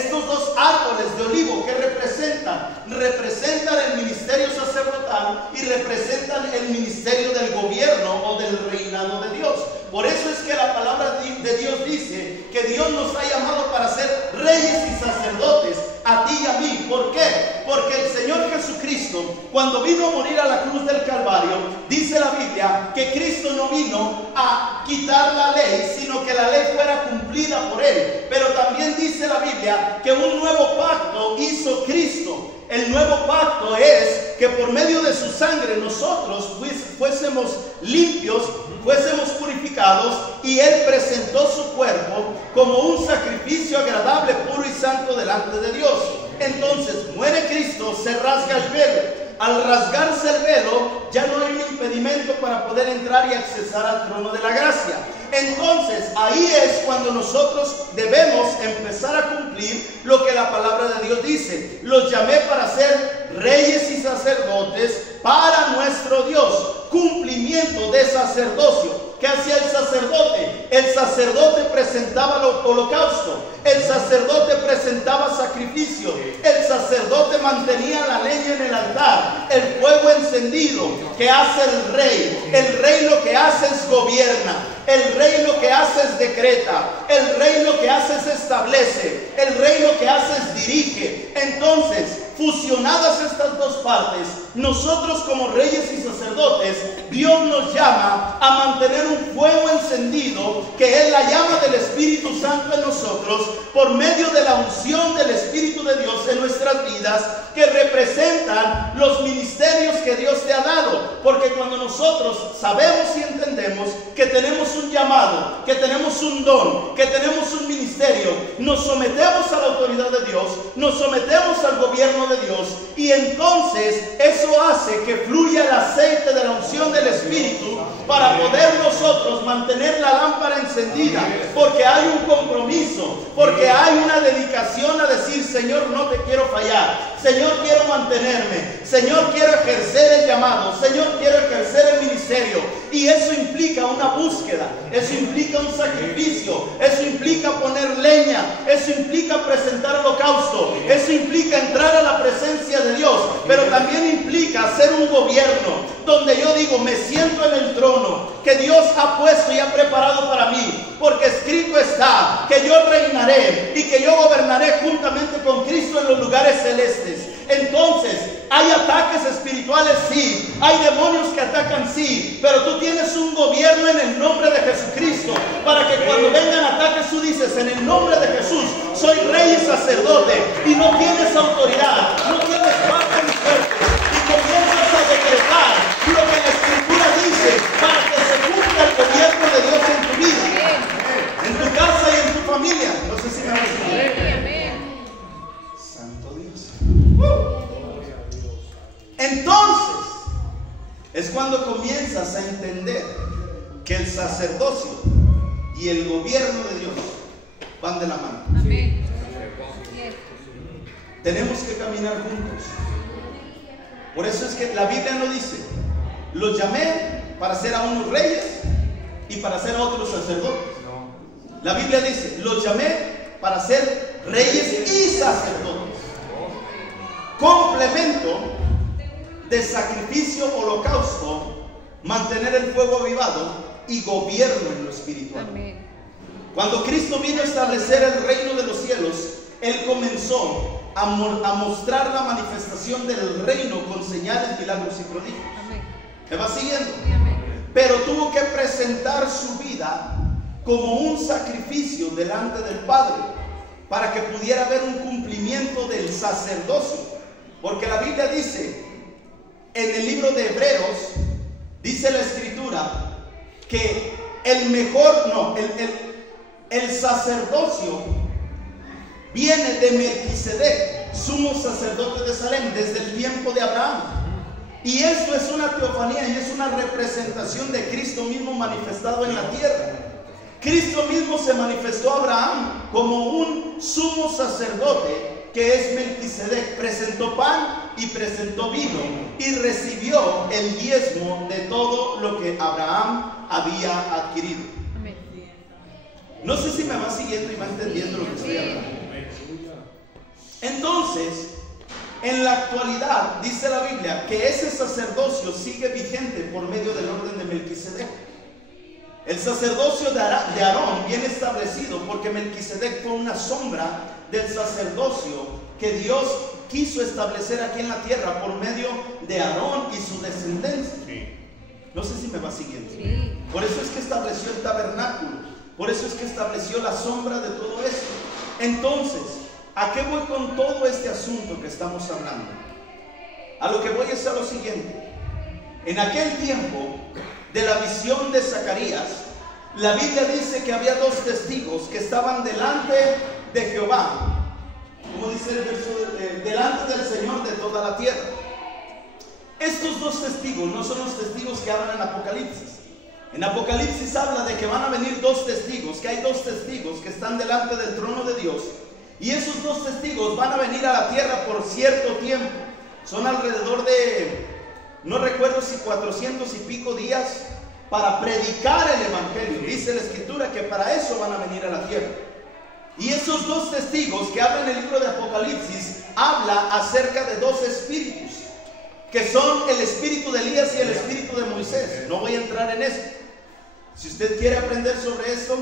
estos dos árboles de olivo, ¿qué representan? Representan el ministerio sacerdotal y representan el ministerio del gobierno o del reinado de Dios. Por eso es que la palabra de Dios dice que Dios nos ha llamado para ser reyes y sacerdotes, a ti y a mí. ¿Por qué? Porque el Señor Jesucristo, cuando vino a morir a la cruz del Calvario, dice la Biblia que Cristo no vino a quitar la ley, sino que la ley fuera cumplida por Él. Pero también dice la Biblia que un nuevo pacto hizo Cristo. El nuevo pacto es que por medio de su sangre nosotros fuésemos limpios, fuésemos purificados, y Él presentó su cuerpo como un sacrificio agradable, puro y santo delante de Dios. Entonces muere Cristo, se rasga el velo. Al rasgarse el velo, ya no hay un impedimento para poder entrar y accesar al trono de la gracia. Entonces, ahí es cuando nosotros debemos empezar a cumplir lo que la palabra de Dios dice. Los llamé para ser reyes y sacerdotes para nuestro Dios. Cumplimiento de sacerdocio. ¿Qué hacía el sacerdote? El sacerdote presentaba el holocausto. El sacerdote presentaba sacrificio. El sacerdote mantenía la leña en el altar, el fuego encendido. ¿Qué hace el rey? El rey lo que hace es gobierna. El rey lo que hace es decreta. El rey lo que hace es establece. El rey lo que hace es dirige. Entonces, fusionadas estas dos partes, nosotros como reyes y sacerdotes, Dios nos llama a mantener un fuego encendido, que es la llama del Espíritu Santo en nosotros, por medio de la unción del Espíritu de Dios en nuestras vidas, que representan los ministerios que Dios te ha dado. Porque cuando nosotros sabemos y entendemos que tenemos un llamado, que tenemos un don, que tenemos un ministerio, nos sometemos a la autoridad de Dios, nos sometemos al gobierno de Dios, y entonces eso hace que fluya el aceite de la unción del Espíritu para poder nosotros mantener la lámpara encendida, porque hay un compromiso, porque hay una dedicación a decir: Señor, no te quiero fallar, Señor, quiero mantenerme, Señor, quiero ejercer el llamado, Señor, quiero ejercer el ministerio. Y eso implica una búsqueda, eso implica un sacrificio, eso implica poner leña, eso implica presentar holocausto, eso implica entrar a la presencia de Dios, pero también implica hacer un gobierno donde yo digo: me siento en el trono que Dios ha puesto y ha preparado para mí, porque escrito está que yo reinaré y que yo gobernaré juntamente con Cristo en los lugares celestes. Entonces, hay ataques espirituales, sí, hay demonios que atacan, sí, pero tú tienes un gobierno en el nombre de Jesucristo, para que cuando vengan ataques tú dices: en el nombre de Jesús soy rey y sacerdote, y no tienes autoridad, no tienes parte ni fuerte, y comienzas a decretar lo que la Escritura dice para que se cumpla el gobierno de Dios en tu vida, en tu casa y en tu familia. No sé si me van a entender. Santo Dios. Entonces es cuando comienzas a entender que el sacerdocio y el gobierno de Dios van de la mano. Amén. Tenemos que caminar juntos. Por eso es que la Biblia no dice: los llamé para ser a unos reyes y para ser a otros sacerdotes. La Biblia dice: los llamé para ser reyes y sacerdotes. Complemento de sacrificio, holocausto, mantener el fuego avivado y gobierno en lo espiritual. Amén. Cuando Cristo vino a establecer el reino de los cielos, Él comenzó a mostrar la manifestación del reino con señales, milagros y prodigios. Amén. ¿Me va siguiendo? Amén. Pero tuvo que presentar su vida como un sacrificio delante del Padre, para que pudiera haber un cumplimiento del sacerdocio. Porque la Biblia dice, en el libro de Hebreos, dice la Escritura, que el sacerdocio viene de Melquisedec, sumo sacerdote de Salem, desde el tiempo de Abraham. Y esto es una teofanía y es una representación de Cristo mismo manifestado en la tierra. Cristo mismo se manifestó a Abraham como un sumo sacerdote, que es Melquisedec. Presentó pan y presentó vino y recibió el diezmo de todo lo que Abraham había adquirido. Amén. No sé si me va siguiendo y va entendiendo lo que estoy hablando. Entonces, en la actualidad, dice la Biblia, que ese sacerdocio sigue vigente por medio del orden de Melquisedec. El sacerdocio de Aarón viene establecido porque Melquisedec fue una sombra del sacerdocio que Dios quiso establecer aquí en la tierra por medio de Aarón y su descendencia. No sé si me va siguiendo. Por eso es que estableció el tabernáculo, por eso es que estableció la sombra de todo esto. Entonces, ¿a qué voy con todo este asunto que estamos hablando? A lo que voy es a lo siguiente. En aquel tiempo de la visión de Zacarías, la Biblia dice que había dos testigos que estaban delante de Jehová, como dice el verso, delante del Señor de toda la tierra. Estos dos testigos no son los testigos que hablan en Apocalipsis. En Apocalipsis habla de que van a venir dos testigos, que hay dos testigos que están delante del trono de Dios. Y esos dos testigos van a venir a la tierra por cierto tiempo. Son alrededor de, no recuerdo si 400 y pico días, para predicar el evangelio. Dice la escritura que para eso van a venir a la tierra. Y esos dos testigos que hablan en el libro de Apocalipsis, habla acerca de dos espíritus, que son el espíritu de Elías y el espíritu de Moisés. No voy a entrar en esto. Si usted quiere aprender sobre esto,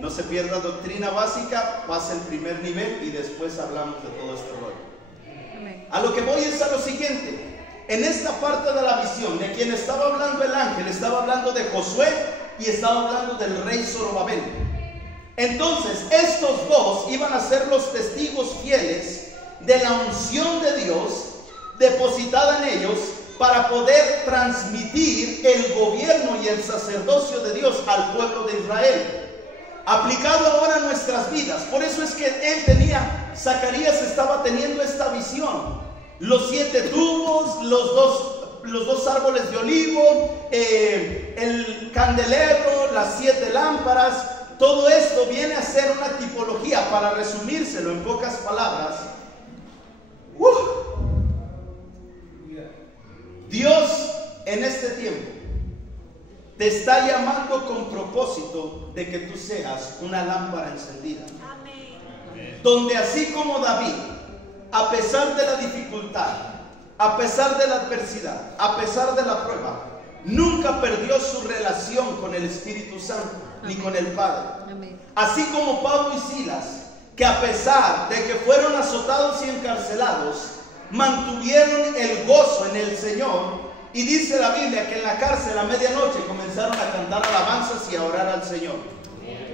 no se pierda doctrina básica, pase el primer nivel y después hablamos de todo este rollo. A lo que voy es a lo siguiente. En esta parte de la visión, de quien estaba hablando el ángel, estaba hablando de Josué y estaba hablando del rey Zorobabel. Entonces, estos dos iban a ser los testigos fieles de la unción de Dios depositada en ellos para poder transmitir el gobierno y el sacerdocio de Dios al pueblo de Israel, aplicado ahora a nuestras vidas. Por eso es que Zacarías estaba teniendo esta visión: los 7 tubos, los dos árboles de olivo, el candelero, las 7 lámparas. Todo esto viene a ser una tipología, para resumírselo en pocas palabras. Dios en este tiempo te está llamando con propósito de que tú seas una lámpara encendida. Donde así como David, a pesar de la dificultad, a pesar de la adversidad, a pesar de la prueba, nunca perdió su relación con el Espíritu Santo ni con el Padre. Así como Pablo y Silas, que a pesar de que fueron azotados y encarcelados, mantuvieron el gozo en el Señor. Y dice la Biblia que en la cárcel a medianoche comenzaron a cantar alabanzas y a orar al Señor.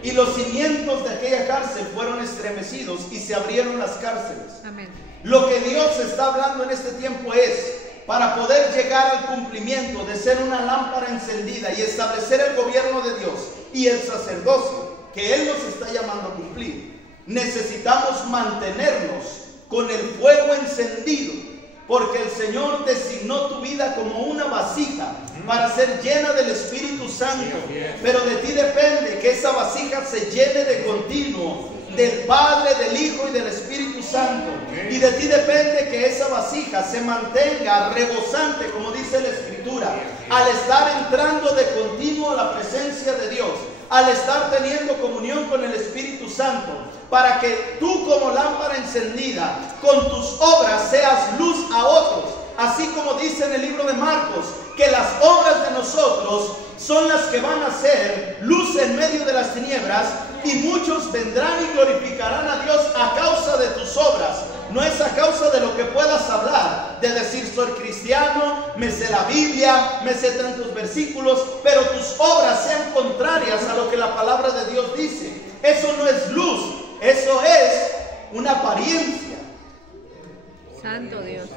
Y los cimientos de aquella cárcel fueron estremecidos y se abrieron las cárceles. Amén. Lo que Dios está hablando en este tiempo es, para poder llegar al cumplimiento de ser una lámpara encendida y establecer el gobierno de Dios y el sacerdocio que Él nos está llamando a cumplir, necesitamos mantenernos con el fuego encendido, porque el Señor designó tu vida como una vasija para ser llena del Espíritu Santo. Pero de ti depende que esa vasija se llene de continuo del Padre, del Hijo y del Espíritu Santo. Y de ti depende que esa vasija se mantenga rebosante, como dice la Escritura, al estar entrando de continuo a la presencia de Dios, al estar teniendo comunión con el Espíritu Santo, para que tú, como lámpara encendida, con tus obras seas luz a otros. Así como dice en el libro de Marcos, que las obras de nosotros son las que van a ser luz en medio de las tinieblas, y muchos vendrán y glorificarán a Dios a causa de tus obras. No es a causa de lo que puedas hablar, de decir soy cristiano, me sé la Biblia, me sé tantos versículos, pero tus obras sean contrarias a lo que la palabra de Dios dice. Eso no es luz, eso es una apariencia. Santo Dios.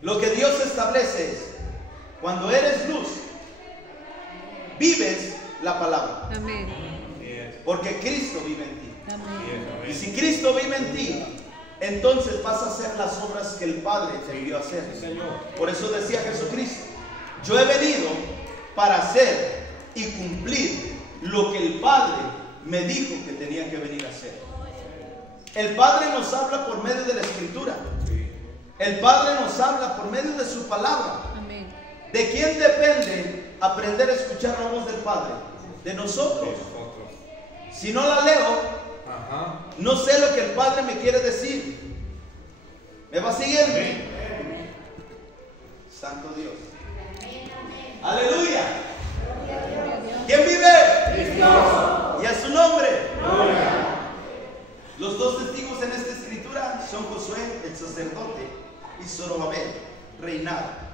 Lo que Dios establece es, cuando eres luz, vives la palabra. Amén. Porque Cristo vive en ti. Amén. Y si Cristo vive en ti, entonces vas a hacer las obras que el Padre te envió a hacer. Por eso decía Jesucristo: yo he venido para hacer y cumplir lo que el Padre me dijo que tenía que venir a hacer. El Padre nos habla por medio de la Escritura. El Padre nos habla por medio de su palabra. Amén. ¿De quién depende aprender a escuchar la voz del Padre? De nosotros. Si no la leo, Ajá. No sé lo que el Padre me quiere decir. ¿Me va siguiendo? Santo Dios. Aleluya. ¿Quién vive? Y a su nombre. Los dos testigos en esta escritura son Josué, el sacerdote, y Zorobabel, reinado.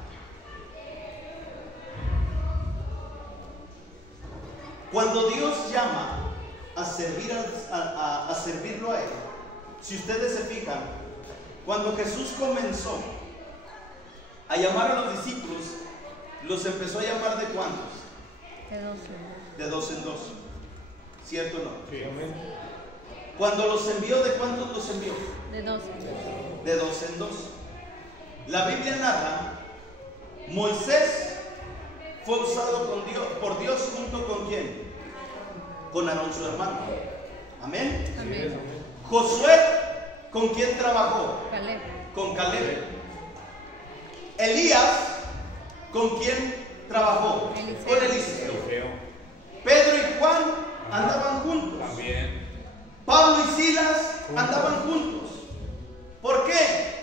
Cuando Dios llama a servir a servirlo a Él, si ustedes se fijan, cuando Jesús comenzó a llamar a los discípulos, los empezó a llamar ¿de cuántos? De dos en dos. ¿Cierto o no? Sí, amén. Cuando los envió, ¿de cuántos los envió? De 2. De dos en dos. La Biblia narra, Moisés fue usado por Dios junto con ¿quién? Con Aarón su hermano. Amén. Amén. Josué, ¿con quién trabajó? Caleb. Con Caleb. Elías, ¿con quién trabajó? Eliseo. Con Eliseo. Eliseo. Pedro y Juan andaban juntos. También. Pablo y Silas andaban juntos. ¿Por qué?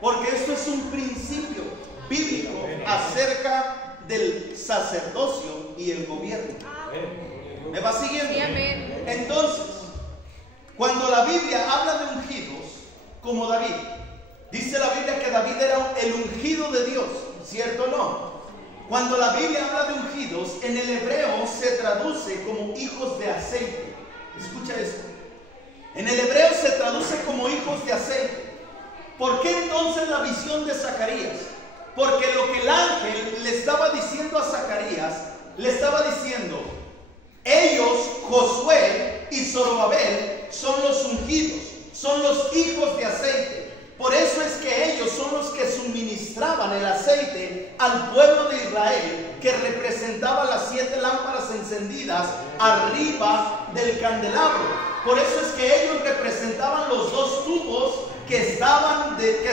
Porque esto es un principio bíblico acerca del sacerdocio y el gobierno. ¿Me va siguiendo? Sí, amén. Entonces, cuando la Biblia habla de ungidos, como David, dice la Biblia que David era el ungido de Dios, ¿cierto o no? Cuando la Biblia habla de ungidos, en el hebreo se traduce como hijos de aceite. Escucha esto. En el hebreo se traduce como hijos de aceite. ¿Por qué entonces la visión de Zacarías? Porque lo que el ángel le estaba diciendo a Zacarías, le estaba diciendo, ellos, Josué y Zorobabel, son los ungidos, son los hijos de aceite. Por eso es que ellos son los que suministraban el aceite al pueblo de Israel, que representaba las 7 lámparas encendidas arriba del candelabro. Por eso es que ellos representaban los 2 tubos que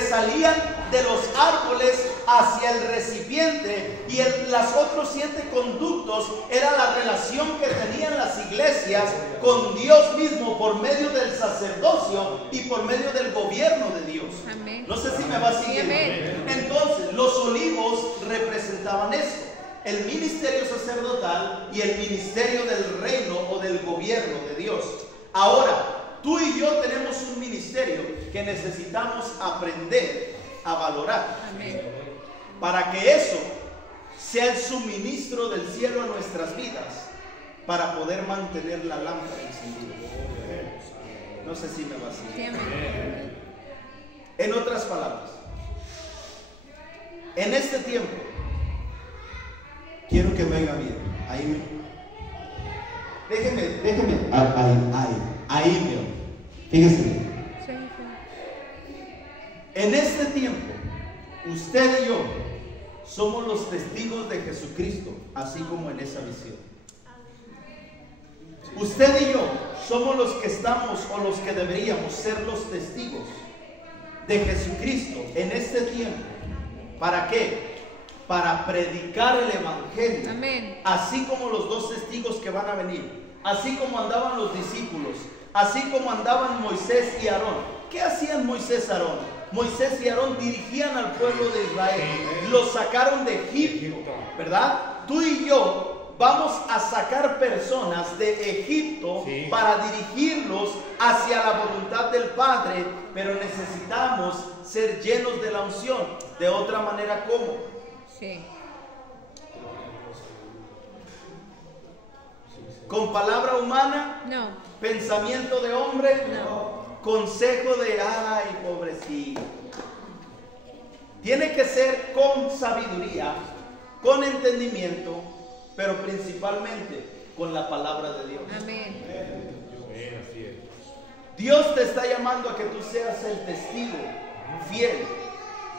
salían de los árboles hacia el recipiente, y las otros 7 conductos era la relación que tenían las iglesias con Dios mismo por medio del sacerdocio y por medio del gobierno de Dios. Amén. No sé si me va siguiendo. Amén. Entonces, los olivos representaban eso: el ministerio sacerdotal y el ministerio del reino o del gobierno de Dios. Ahora, tú y yo tenemos un ministerio que necesitamos aprender a valorar. Amén. Para que eso sea el suministro del cielo a nuestras vidas, para poder mantener la lámpara encendida. No sé si me va a seguir. Sí, amén. En otras palabras, en este tiempo, quiero que me oiga bien. Ahí me. Déjeme. Ahí me oiga. Fíjese bien. Sí, sí. En este tiempo, usted y yo somos los testigos de Jesucristo, así como en esa visión. Usted y yo somos los que estamos, o los que deberíamos ser los testigos de Jesucristo en este tiempo. ¿Para qué? Para predicar el evangelio. Amén. Así como los 2 testigos que van a venir, así como andaban los discípulos, así como andaban Moisés y Aarón. ¿Qué hacían Moisés y Aarón? Moisés y Aarón dirigían al pueblo de Israel, los sacaron de Egipto, ¿verdad? Tú y yo vamos a sacar personas de Egipto para dirigirlos hacia la voluntad del Padre, pero necesitamos ser llenos de la unción. De otra manera, ¿cómo? Sí. ¿Con palabra humana? No. ¿Pensamiento de hombre? No. Consejo de, ay, pobrecito. Tiene que ser con sabiduría, con entendimiento, pero principalmente con la palabra de Dios. Amén. Así es. Dios te está llamando a que tú seas el testigo fiel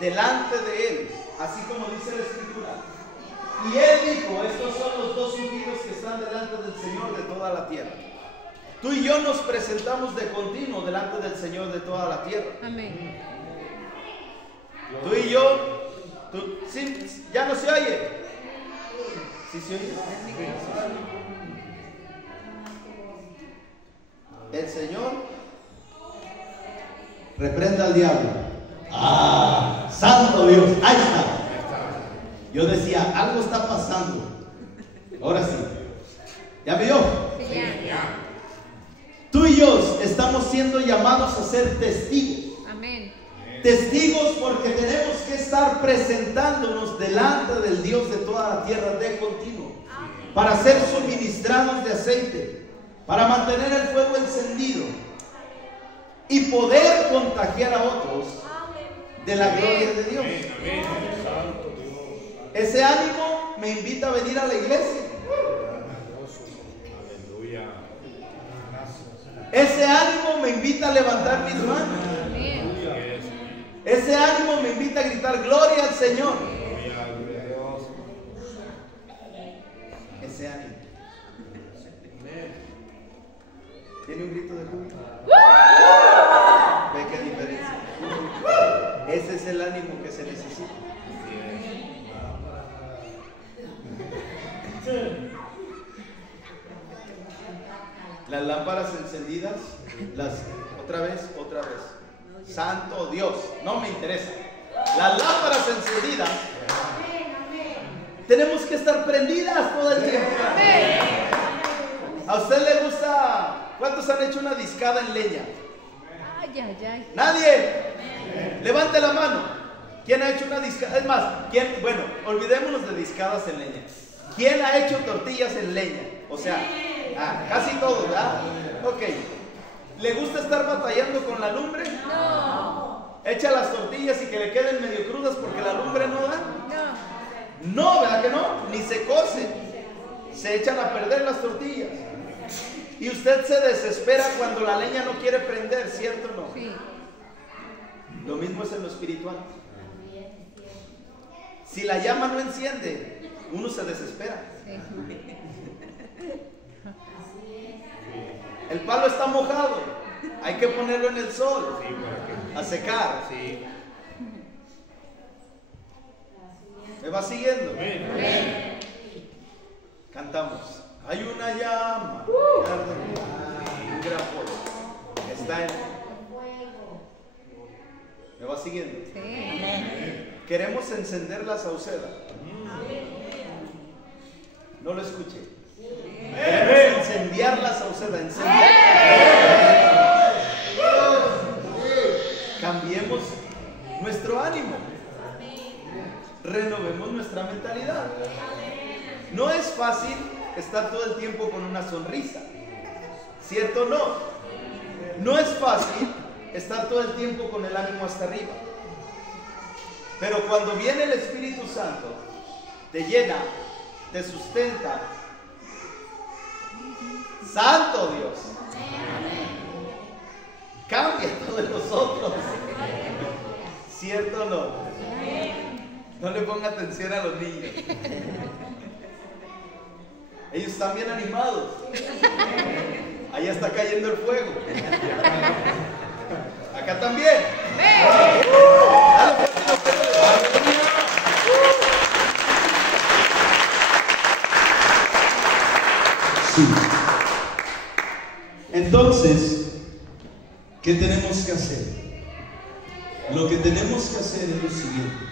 delante de Él, así como dice la Escritura. Y Él dijo, estos son los 2 ungidos que están delante del Señor de toda la tierra. Tú y yo nos presentamos de continuo delante del Señor de toda la tierra. Amén. Tú y yo, ¿sí? ¿Ya no se oye? ¿Sí se oye? El Señor Reprenda al diablo. Santo Dios, ahí está. Yo decía, algo está pasando. Ahora sí. ¿Ya vio? Sí, ya. Tú y yo estamos siendo llamados a ser testigos. Amén. Testigos porque tenemos que estar presentándonos delante del Dios de toda la tierra de continuo. Para ser suministrados de aceite. Para mantener el fuego encendido. Y poder contagiar a otros de la gloria de Dios. Ese ánimo me invita a venir a la iglesia. Ese ánimo me invita a levantar mis manos. Ese ánimo me invita a gritar gloria al Señor. Ese ánimo. ¿Tiene un grito de júbilo? ¿Ve qué diferencia? Ese es el ánimo que se necesita. Las lámparas encendidas, otra vez. Santo Dios, no me interesa. Las lámparas encendidas, tenemos que estar prendidas todo el tiempo. ¿A usted le gusta? ¿Cuántos han hecho una discada en leña? Ay. ¿Nadie? Levante la mano. ¿Quién ha hecho una discada? Es más, bueno, olvidémonos de discadas en leña. ¿Quién ha hecho tortillas en leña? O sea, casi todos, ¿verdad? Ok. ¿Le gusta estar batallando con la lumbre? No. Echa las tortillas y que le queden medio crudas porque la lumbre no da. No, ¿verdad que no? Ni se cose. Se echan a perder las tortillas. Y usted se desespera cuando la leña no quiere prender, ¿cierto o no? Sí. Lo mismo es en lo espiritual. Si la llama no enciende, uno se desespera. Sí. El palo está mojado, hay que ponerlo en el sol, a secar. ¿Me va siguiendo? Cantamos. Hay una llama que arde un gran fuego. Está en. ¿Me va siguiendo? Sí. Queremos encender la sauceda. No lo escuché. Queremos incendiar la sauceda. Cambiemos nuestro ánimo. Renovemos nuestra mentalidad. No es fácil estar todo el tiempo con una sonrisa. ¿Cierto o no? No es fácil estar todo el tiempo con el ánimo hasta arriba. Pero cuando viene el Espíritu Santo, te llena, te sustenta. Santo Dios. Cambia todo en nosotros. ¿Cierto o no? No le ponga atención a los niños. Ellos están bien animados. Allá está cayendo el fuego. Acá también. Sí. Entonces, ¿qué tenemos que hacer? Lo que tenemos que hacer es lo siguiente: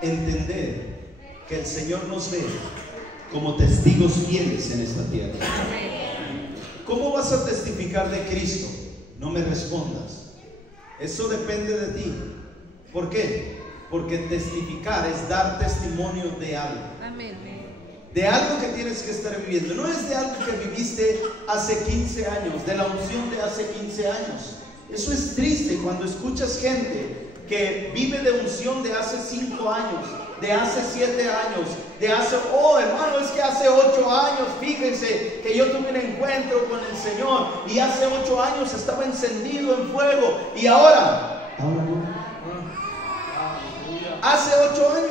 entender que el Señor nos ve como testigos fieles en esta tierra. ¿Cómo vas a testificar de Cristo? No me respondas. Eso depende de ti. ¿Por qué? Porque testificar es dar testimonio de algo. De algo que tienes que estar viviendo. No es de algo que viviste hace 15 años, de la unción de hace 15 años. Eso es triste cuando escuchas gente que vive de unción de hace 5 años, de hace 7 años, de hace, hermano, es que hace 8 años, fíjense que yo tuve un encuentro con el Señor y hace 8 años estaba encendido en fuego y ahora no. Hace 8 años.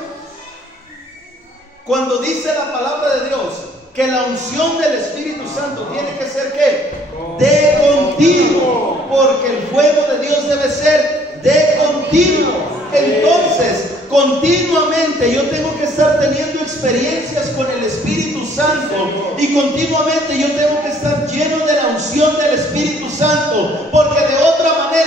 Cuando dice la palabra de Dios que la unción del Espíritu Santo tiene que ser ¿qué? De continuo, porque el fuego de Dios debe ser de continuo. Entonces, continuamente yo tengo que estar teniendo experiencias con el Espíritu Santo y continuamente yo tengo que estar lleno de la unción del Espíritu Santo, porque de otra manera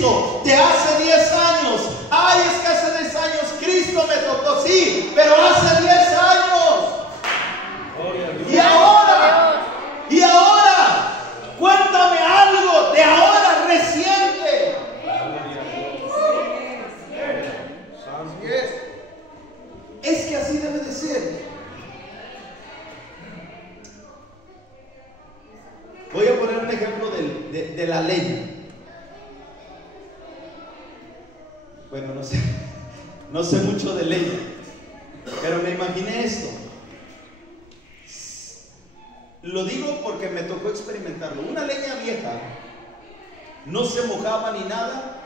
Cristo de hace 10 años. Ay, es que hace 10 años Cristo me tocó, sí, pero hace 10 años. Y ahora, cuéntame algo de ahora reciente. Es que así debe de ser. Voy a poner un ejemplo de la ley. Bueno, no sé mucho de ley, pero me imaginé esto. Lo digo porque me tocó experimentarlo. Una leña vieja no se mojaba ni nada,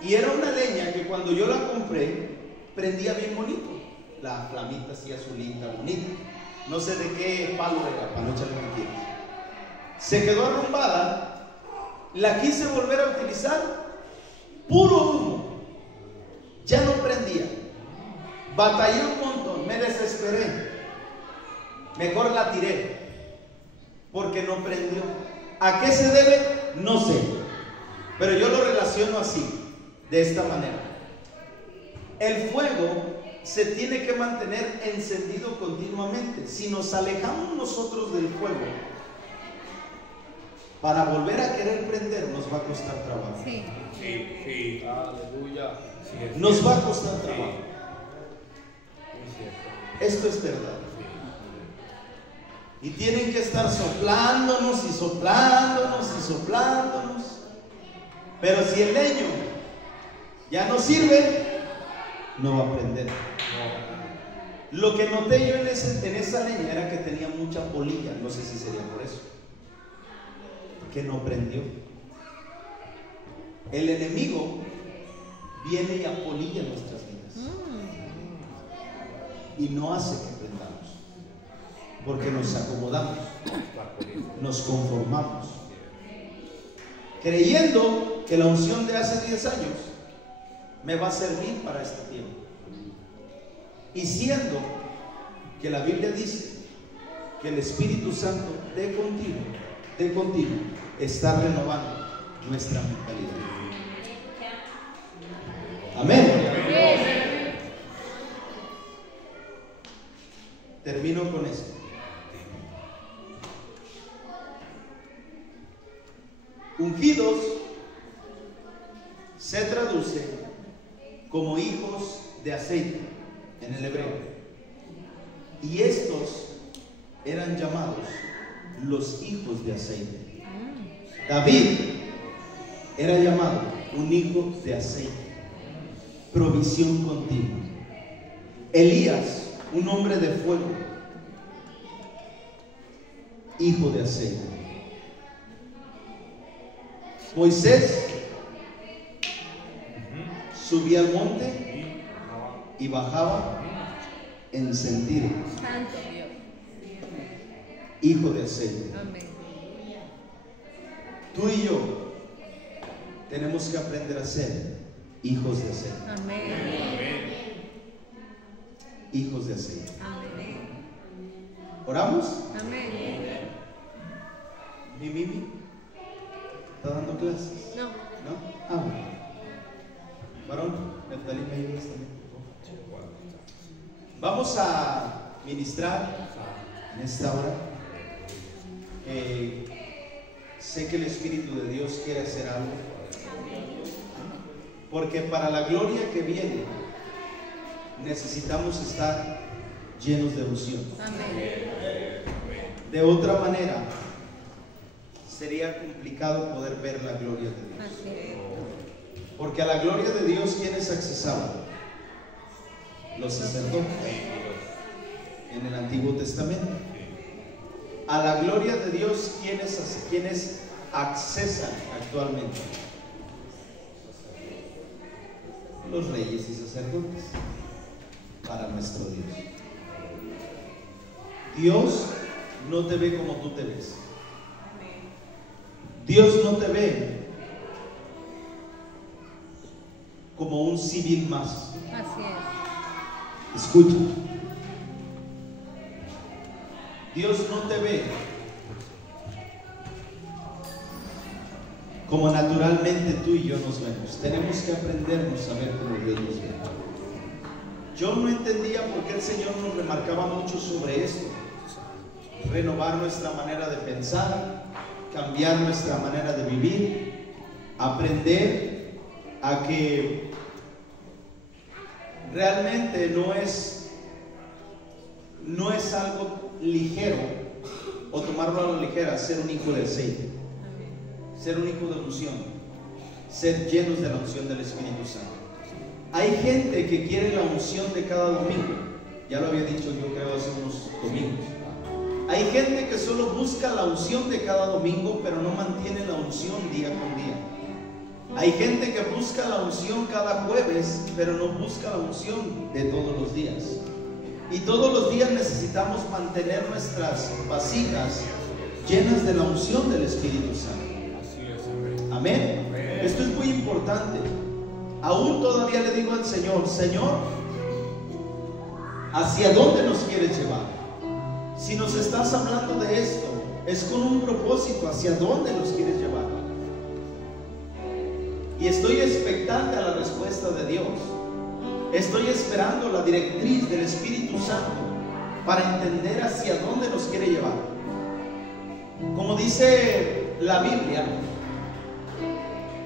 y era una leña que cuando yo la compré prendía bien bonito, la flamita así azulita, bonita. No sé de qué palo era, para no echarle mentiras. Se quedó arrumbada, la quise volver a utilizar, puro humo, ya no prendía. Batallé un montón, me desesperé, mejor la tiré, porque no prendió. ¿A qué se debe? No sé, pero yo lo relaciono así, de esta manera. El fuego se tiene que mantener encendido continuamente. Si nos alejamos nosotros del fuego, para volver a querer prender nos va a costar trabajo. Sí. Sí. Aleluya. Sí, nos va a costar trabajo. Sí. Esto es verdad. Y tienen que estar soplándonos y soplándonos y soplándonos. Pero si el leño ya no sirve, no va a prender. Lo que noté yo en esa leña era que tenía mucha polilla. No sé si sería por eso que no prendió. El enemigo viene y apolilla nuestras vidas y no hace que prendamos, porque nos acomodamos, nos conformamos, creyendo que la unción de hace 10 años me va a servir para este tiempo, y siendo que la Biblia dice que el Espíritu Santo de continuo está renovando nuestra mentalidad. Amén. Termino con esto. Ungidos se traduce como hijos de aceite en el hebreo, y estos eran llamados los hijos de aceite. David era llamado un hijo de aceite, provisión continua. Elías, un hombre de fuego, hijo de aceite. Moisés subía al monte y bajaba encendido, Santo Dios. hijo de aceite. Amén. Tú y yo tenemos que aprender a ser hijos de aceite. Amén. Hijos de aceite. Amén. ¿Oramos? Amén. ¿Mi Mimi está dando clases? No. ¿No? Ah, bueno. Varón, Natalie, ¿me ayudas también, por favor? Vamos a ministrar en esta hora. Sé que el Espíritu de Dios quiere hacer algo, porque para la gloria que viene necesitamos estar llenos de unción. Amén. De otra manera sería complicado poder ver la gloria de Dios, Así es. porque a la gloria de Dios, ¿quiénes accesaban? Los sacerdotes en el Antiguo Testamento. A la gloria de Dios, ¿quiénes accesan actualmente? Los reyes y sacerdotes, para nuestro Dios. Dios no te ve como tú te ves. Dios no te ve como un civil más. Así es. Escucha. Dios no te ve como naturalmente tú y yo nos vemos. Tenemos que aprendernos a ver como Dios nos ve. Yo no entendía por qué el Señor nos remarcaba mucho sobre esto. Renovar nuestra manera de pensar, cambiar nuestra manera de vivir, aprender a que realmente no es algo ligero o tomarlo a la ligera ser un hijo del aceite, ser un hijo de unción, ser llenos de la unción del Espíritu Santo. Hay gente que quiere la unción de cada domingo, ya lo había dicho yo creo hace unos domingos. Hay gente que solo busca la unción de cada domingo, pero no mantiene la unción día con día. Hay gente que busca la unción cada jueves, pero no busca la unción de todos los días. Y todos los días necesitamos mantener nuestras vasijas llenas de la unción del Espíritu Santo. Amén. Esto es muy importante. Aún todavía le digo al Señor, Señor, ¿hacia dónde nos quieres llevar? Si nos estás hablando de esto, es con un propósito. ¿Hacia dónde nos quieres llevar? Y estoy expectante a la respuesta de Dios. Estoy esperando la directriz del Espíritu Santo para entender hacia dónde nos quiere llevar. Como dice la Biblia,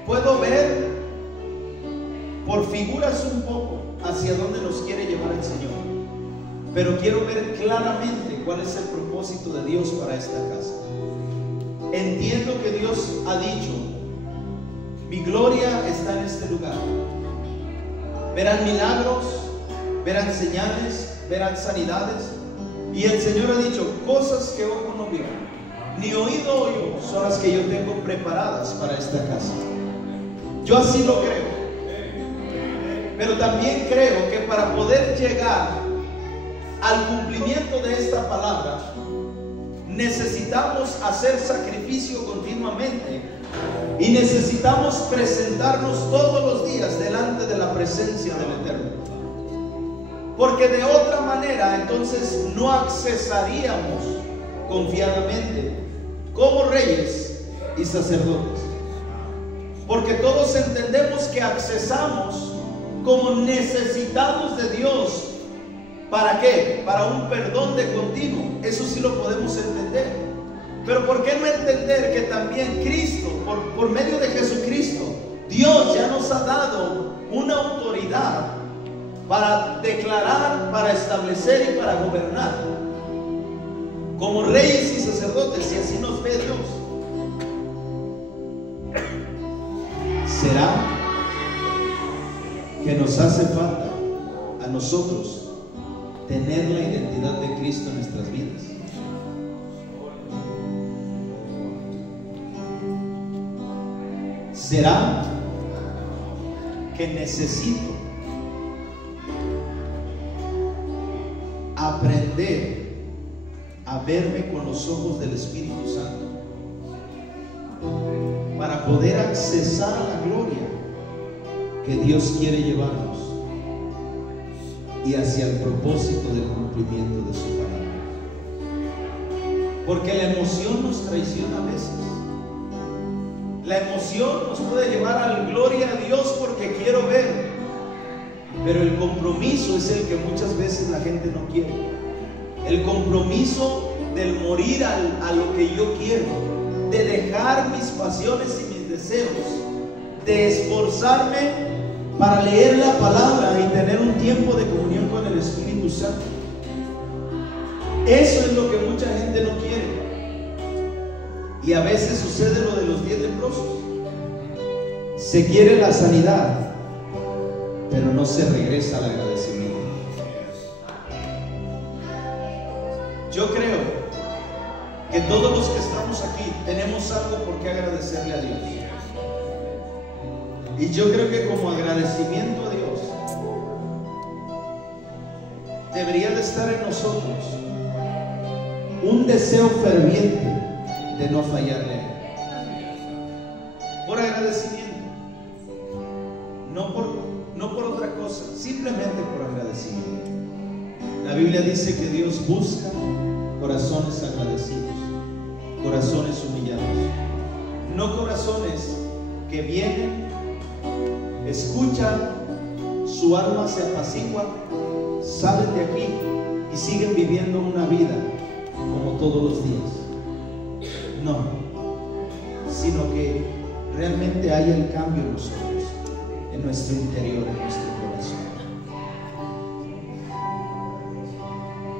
puedo ver por figuras un poco hacia dónde nos quiere llevar el Señor, pero quiero ver claramente cuál es el propósito de Dios para esta casa. Entiendo que Dios ha dicho, mi gloria está en este lugar. Verán milagros, verán señales, verán sanidades. Y el Señor ha dicho, cosas que ojo no vio, ni oído oyó, son las que yo tengo preparadas para esta casa. Yo así lo creo. Pero también creo que para poder llegar al cumplimiento de esta palabra, necesitamos hacer sacrificio continuamente y necesitamos presentarnos todos los días delante de la presencia del Eterno, porque de otra manera entonces no accesaríamos confiadamente como reyes y sacerdotes, porque todos entendemos que accesamos como necesitados de Dios. ¿Para qué? Para un perdón de continuo. Eso sí lo podemos entender. Pero ¿por qué no entender que también Cristo, por medio de Jesucristo, Dios ya nos ha dado una autoridad para declarar, para establecer y para gobernar como reyes y sacerdotes, y así nos ve Dios? ¿Será que nos hace falta a nosotros tener la identidad de Cristo en nuestras vidas? ¿Será que necesito aprender a verme con los ojos del Espíritu Santo para poder accesar a la gloria que Dios quiere llevarnos y hacia el propósito del cumplimiento de su palabra? Porque la emoción nos traiciona a veces. La emoción nos puede llevar a la gloria a Dios porque quiero ver, pero el compromiso es el que muchas veces la gente no quiere. El compromiso del morir a lo que yo quiero, de dejar mis pasiones y mis deseos, de esforzarme para leer la palabra y tener un tiempo de comunión con el Espíritu Santo. Eso es lo que mucha gente no quiere. Y a veces sucede lo de los 10 leprosos. Se quiere la sanidad, pero no se regresa al agradecimiento. Yo creo que todos los que estamos aquí tenemos algo por qué agradecerle a Dios. Y yo creo que como agradecimiento a Dios debería de estar en nosotros un deseo ferviente de no fallarle a Él. Por agradecimiento. No por otra cosa, simplemente por agradecimiento. La Biblia dice que Dios busca corazones agradecidos, corazones humillados, no corazones que vienen, escuchan, su alma se apacigua, salen de aquí y siguen viviendo una vida como todos los días. No, sino que realmente hay el cambio en nosotros, en nuestro interior, en nuestro corazón.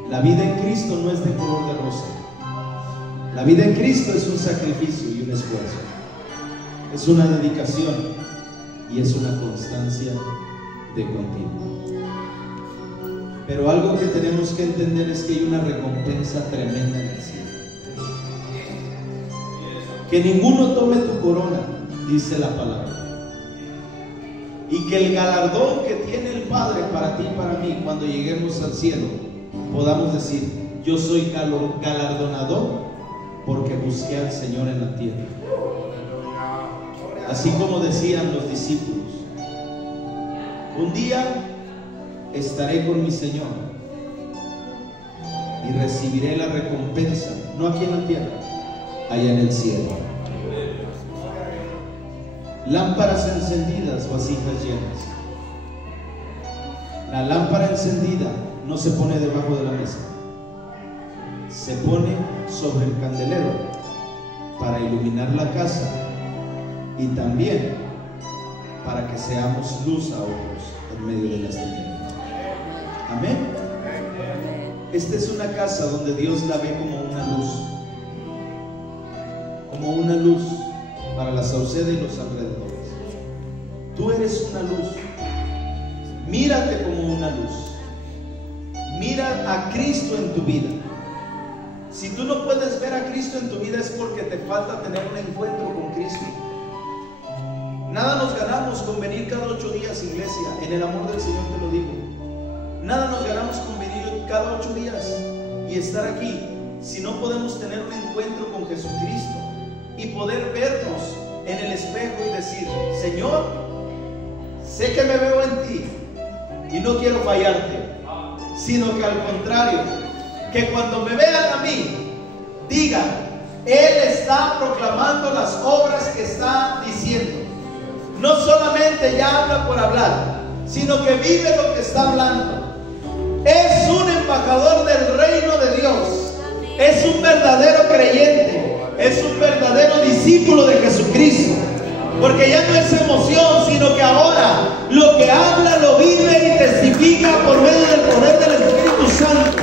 La vida en Cristo no es de color de rosa. La vida en Cristo es un sacrificio y un esfuerzo. Es una dedicación y es una constancia de continuo. Pero algo que tenemos que entender es que hay una recompensa tremenda en el cielo. Que ninguno tome tu corona, dice la palabra. Y que el galardón que tiene el Padre para ti y para mí, cuando lleguemos al cielo, podamos decir: yo soy galardonador porque busqué al Señor en la tierra. Así como decían los discípulos: un día estaré con mi Señor y recibiré la recompensa, no aquí en la tierra, allá en el cielo. Lámparas encendidas, vasijas llenas. La lámpara encendida no se pone debajo de la mesa, se pone sobre el candelero para iluminar la casa y también para que seamos luz a otros en medio de las tinieblas. Amén. Esta es una casa donde Dios la ve como una luz para la Sauceda y los alrededores. Tú eres una luz. Mírate como una luz. Mira a Cristo en tu vida. Si tú no puedes ver a Cristo en tu vida, es porque te falta tener un encuentro con Cristo. Nada nos ganamos con venir cada 8 días, iglesia. En el amor del Señor te lo digo. Nada nos ganamos con venir cada 8 días y estar aquí si no podemos tener un encuentro con Jesucristo y poder vernos en el espejo y decir: Señor, sé que me veo en ti y no quiero fallarte, sino que al contrario, que cuando me vean a mí digan: Él está proclamando las obras que está diciendo. No solamente ya habla por hablar, sino que vive lo que está hablando. Es un embajador del reino de Dios. Es un verdadero creyente. Es un verdadero discípulo de Jesucristo. Porque ya no es emoción, sino que ahora lo que habla lo vive y testifica por medio del poder del Espíritu Santo.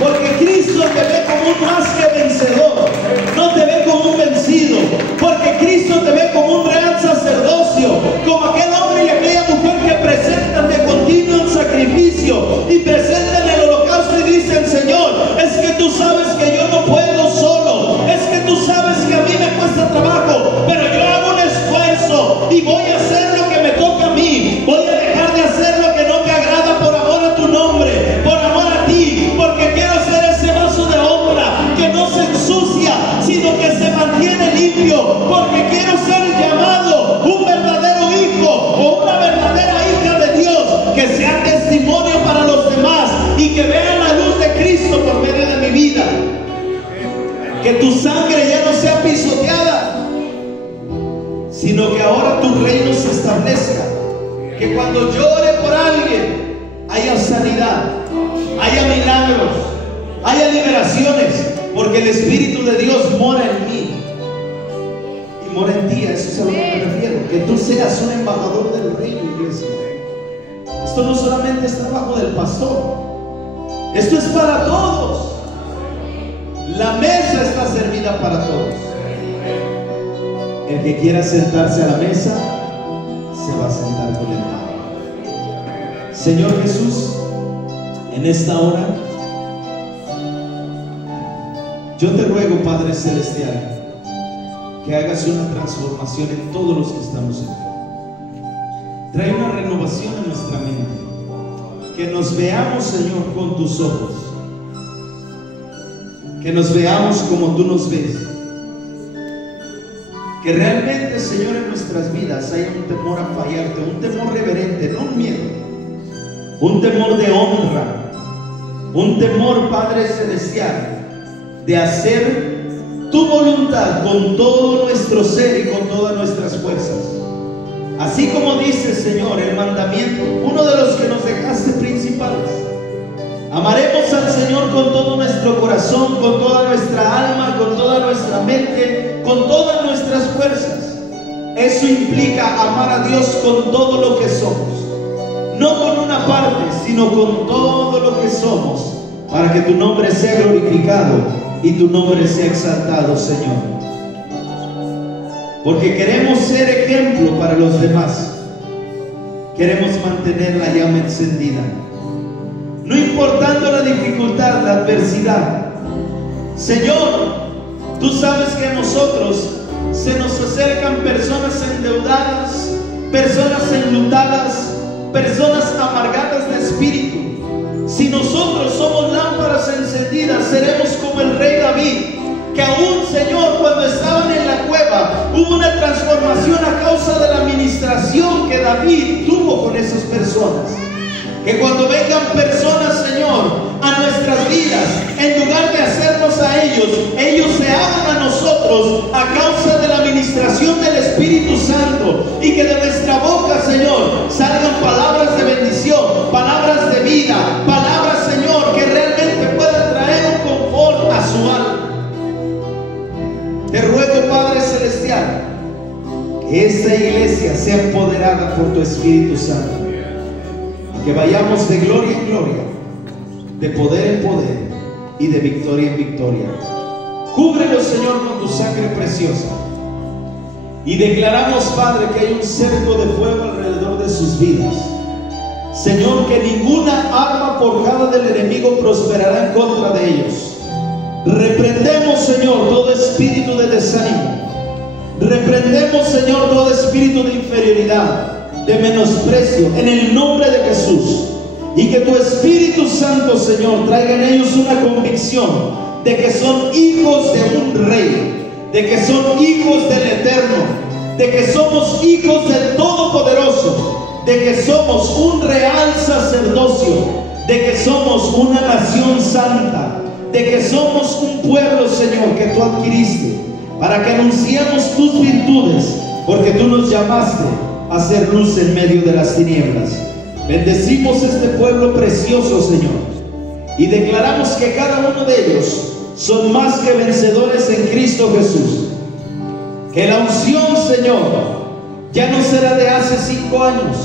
Porque Cristo te ve como un más que vencedor, no te ve como un vencido. Porque Cristo te ve como un real sacerdocio, como aquel hombre y aquella mujer que presentan de continuo el sacrificio y presentan el holocausto y dicen: Señor, es que tú sabes que yo no puedo solo, es que tú sabes que a mí me cuesta trabajo, pero yo hago un esfuerzo y voy a hacer lo que me toca a mí. Voy a dejar de hacer lo que no te agrada por amor a tu nombre, por amor a ti, porque quiero ser ese vaso de honra que no se ensucia, sino que se mantiene limpio, porque quiero ser llamado un verdadero hijo o una verdadera hija de Dios, que sea testimonio para los demás y que vean la luz de Cristo por medio de mi vida. Que tu sangre ya no sea pisoteada, sino que ahora tu reino se establezca. Que cuando llore por alguien haya sanidad, haya milagros, haya liberaciones, porque el Espíritu de Dios mora en mí y mora en ti. A eso es a lo que me refiero. Que tú seas un embajador del reino, iglesia. Esto no solamente es trabajo del pastor, esto es para todos. La mesa está servida para todos. El que quiera sentarse a la mesa se va a sentar con el Padre. Señor Jesús, en esta hora yo te ruego, Padre Celestial, que hagas una transformación en todos los que estamos aquí. Trae una renovación en nuestra mente. Que nos veamos, Señor, con tus ojos. Que nos veamos como tú nos ves. Que realmente, Señor, en nuestras vidas haya un temor a fallarte, un temor reverente, no un miedo, un temor de honra, un temor, Padre Celestial, de hacer tu voluntad con todo nuestro ser y con todas nuestras fuerzas. Así como dice, Señor, el mandamiento, uno de los que nos dejaste principales. Amaremos al Señor con todo nuestro corazón, con toda nuestra alma, con toda nuestra mente, con todas nuestras fuerzas. Eso implica amar a Dios con todo lo que somos. No con una parte, sino con todo lo que somos, para que tu nombre sea glorificado y tu nombre sea exaltado, Señor. Porque queremos ser ejemplo para los demás. Queremos mantener la llama encendida, no importando la dificultad, la adversidad. Señor, tú sabes que a nosotros se nos acercan personas endeudadas, personas enlutadas, personas amargadas de espíritu. Si nosotros somos lámparas encendidas, seremos como el rey David, que aún, Señor, cuando estaban en la cueva, hubo una transformación a causa de la administración que David tuvo con esas personas. Que cuando vengan personas, Señor, a nuestras vidas, en lugar de hacernos a ellos, ellos se hagan a nosotros a causa de la administración del Espíritu Santo, y que de nuestra boca, Señor, salgan palabras de bendición, palabras de vida, palabras, Señor, que realmente puedan traer un confort a su alma. Te ruego, Padre Celestial, que esta iglesia sea empoderada por tu Espíritu Santo, que vayamos de gloria en gloria, de poder en poder y de victoria en victoria. Cúbrelos, Señor, con tu sangre preciosa, y declaramos, Padre, que hay un cerco de fuego alrededor de sus vidas. Señor, que ninguna arma forjada del enemigo prosperará en contra de ellos. Reprendemos, Señor, todo espíritu de desánimo. Reprendemos, Señor, todo espíritu de inferioridad, de menosprecio, en el nombre de Jesús. Y que tu Espíritu Santo, Señor, traiga en ellos una convicción de que son hijos de un rey, de que son hijos del Eterno, de que somos hijos del Todopoderoso, de que somos un real sacerdocio, de que somos una nación santa, de que somos un pueblo, Señor, que tú adquiriste, para que anunciemos tus virtudes, porque tú nos llamaste a hacer luz en medio de las tinieblas. Bendecimos este pueblo precioso, Señor, y declaramos que cada uno de ellos son más que vencedores en Cristo Jesús. Que la unción, Señor, ya no será de hace 5 años,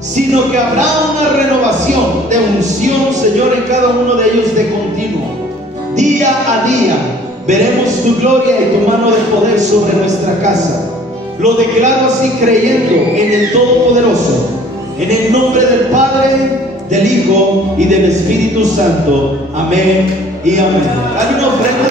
sino que habrá una renovación de unción, Señor, en cada uno de ellos de continuo. Día a día veremos tu gloria y tu mano de poder sobre nuestra casa. Lo declaro así, creyendo en el Todopoderoso, en el nombre del Padre, del Hijo y del Espíritu Santo. Amén y amén. Dale una ofrenda de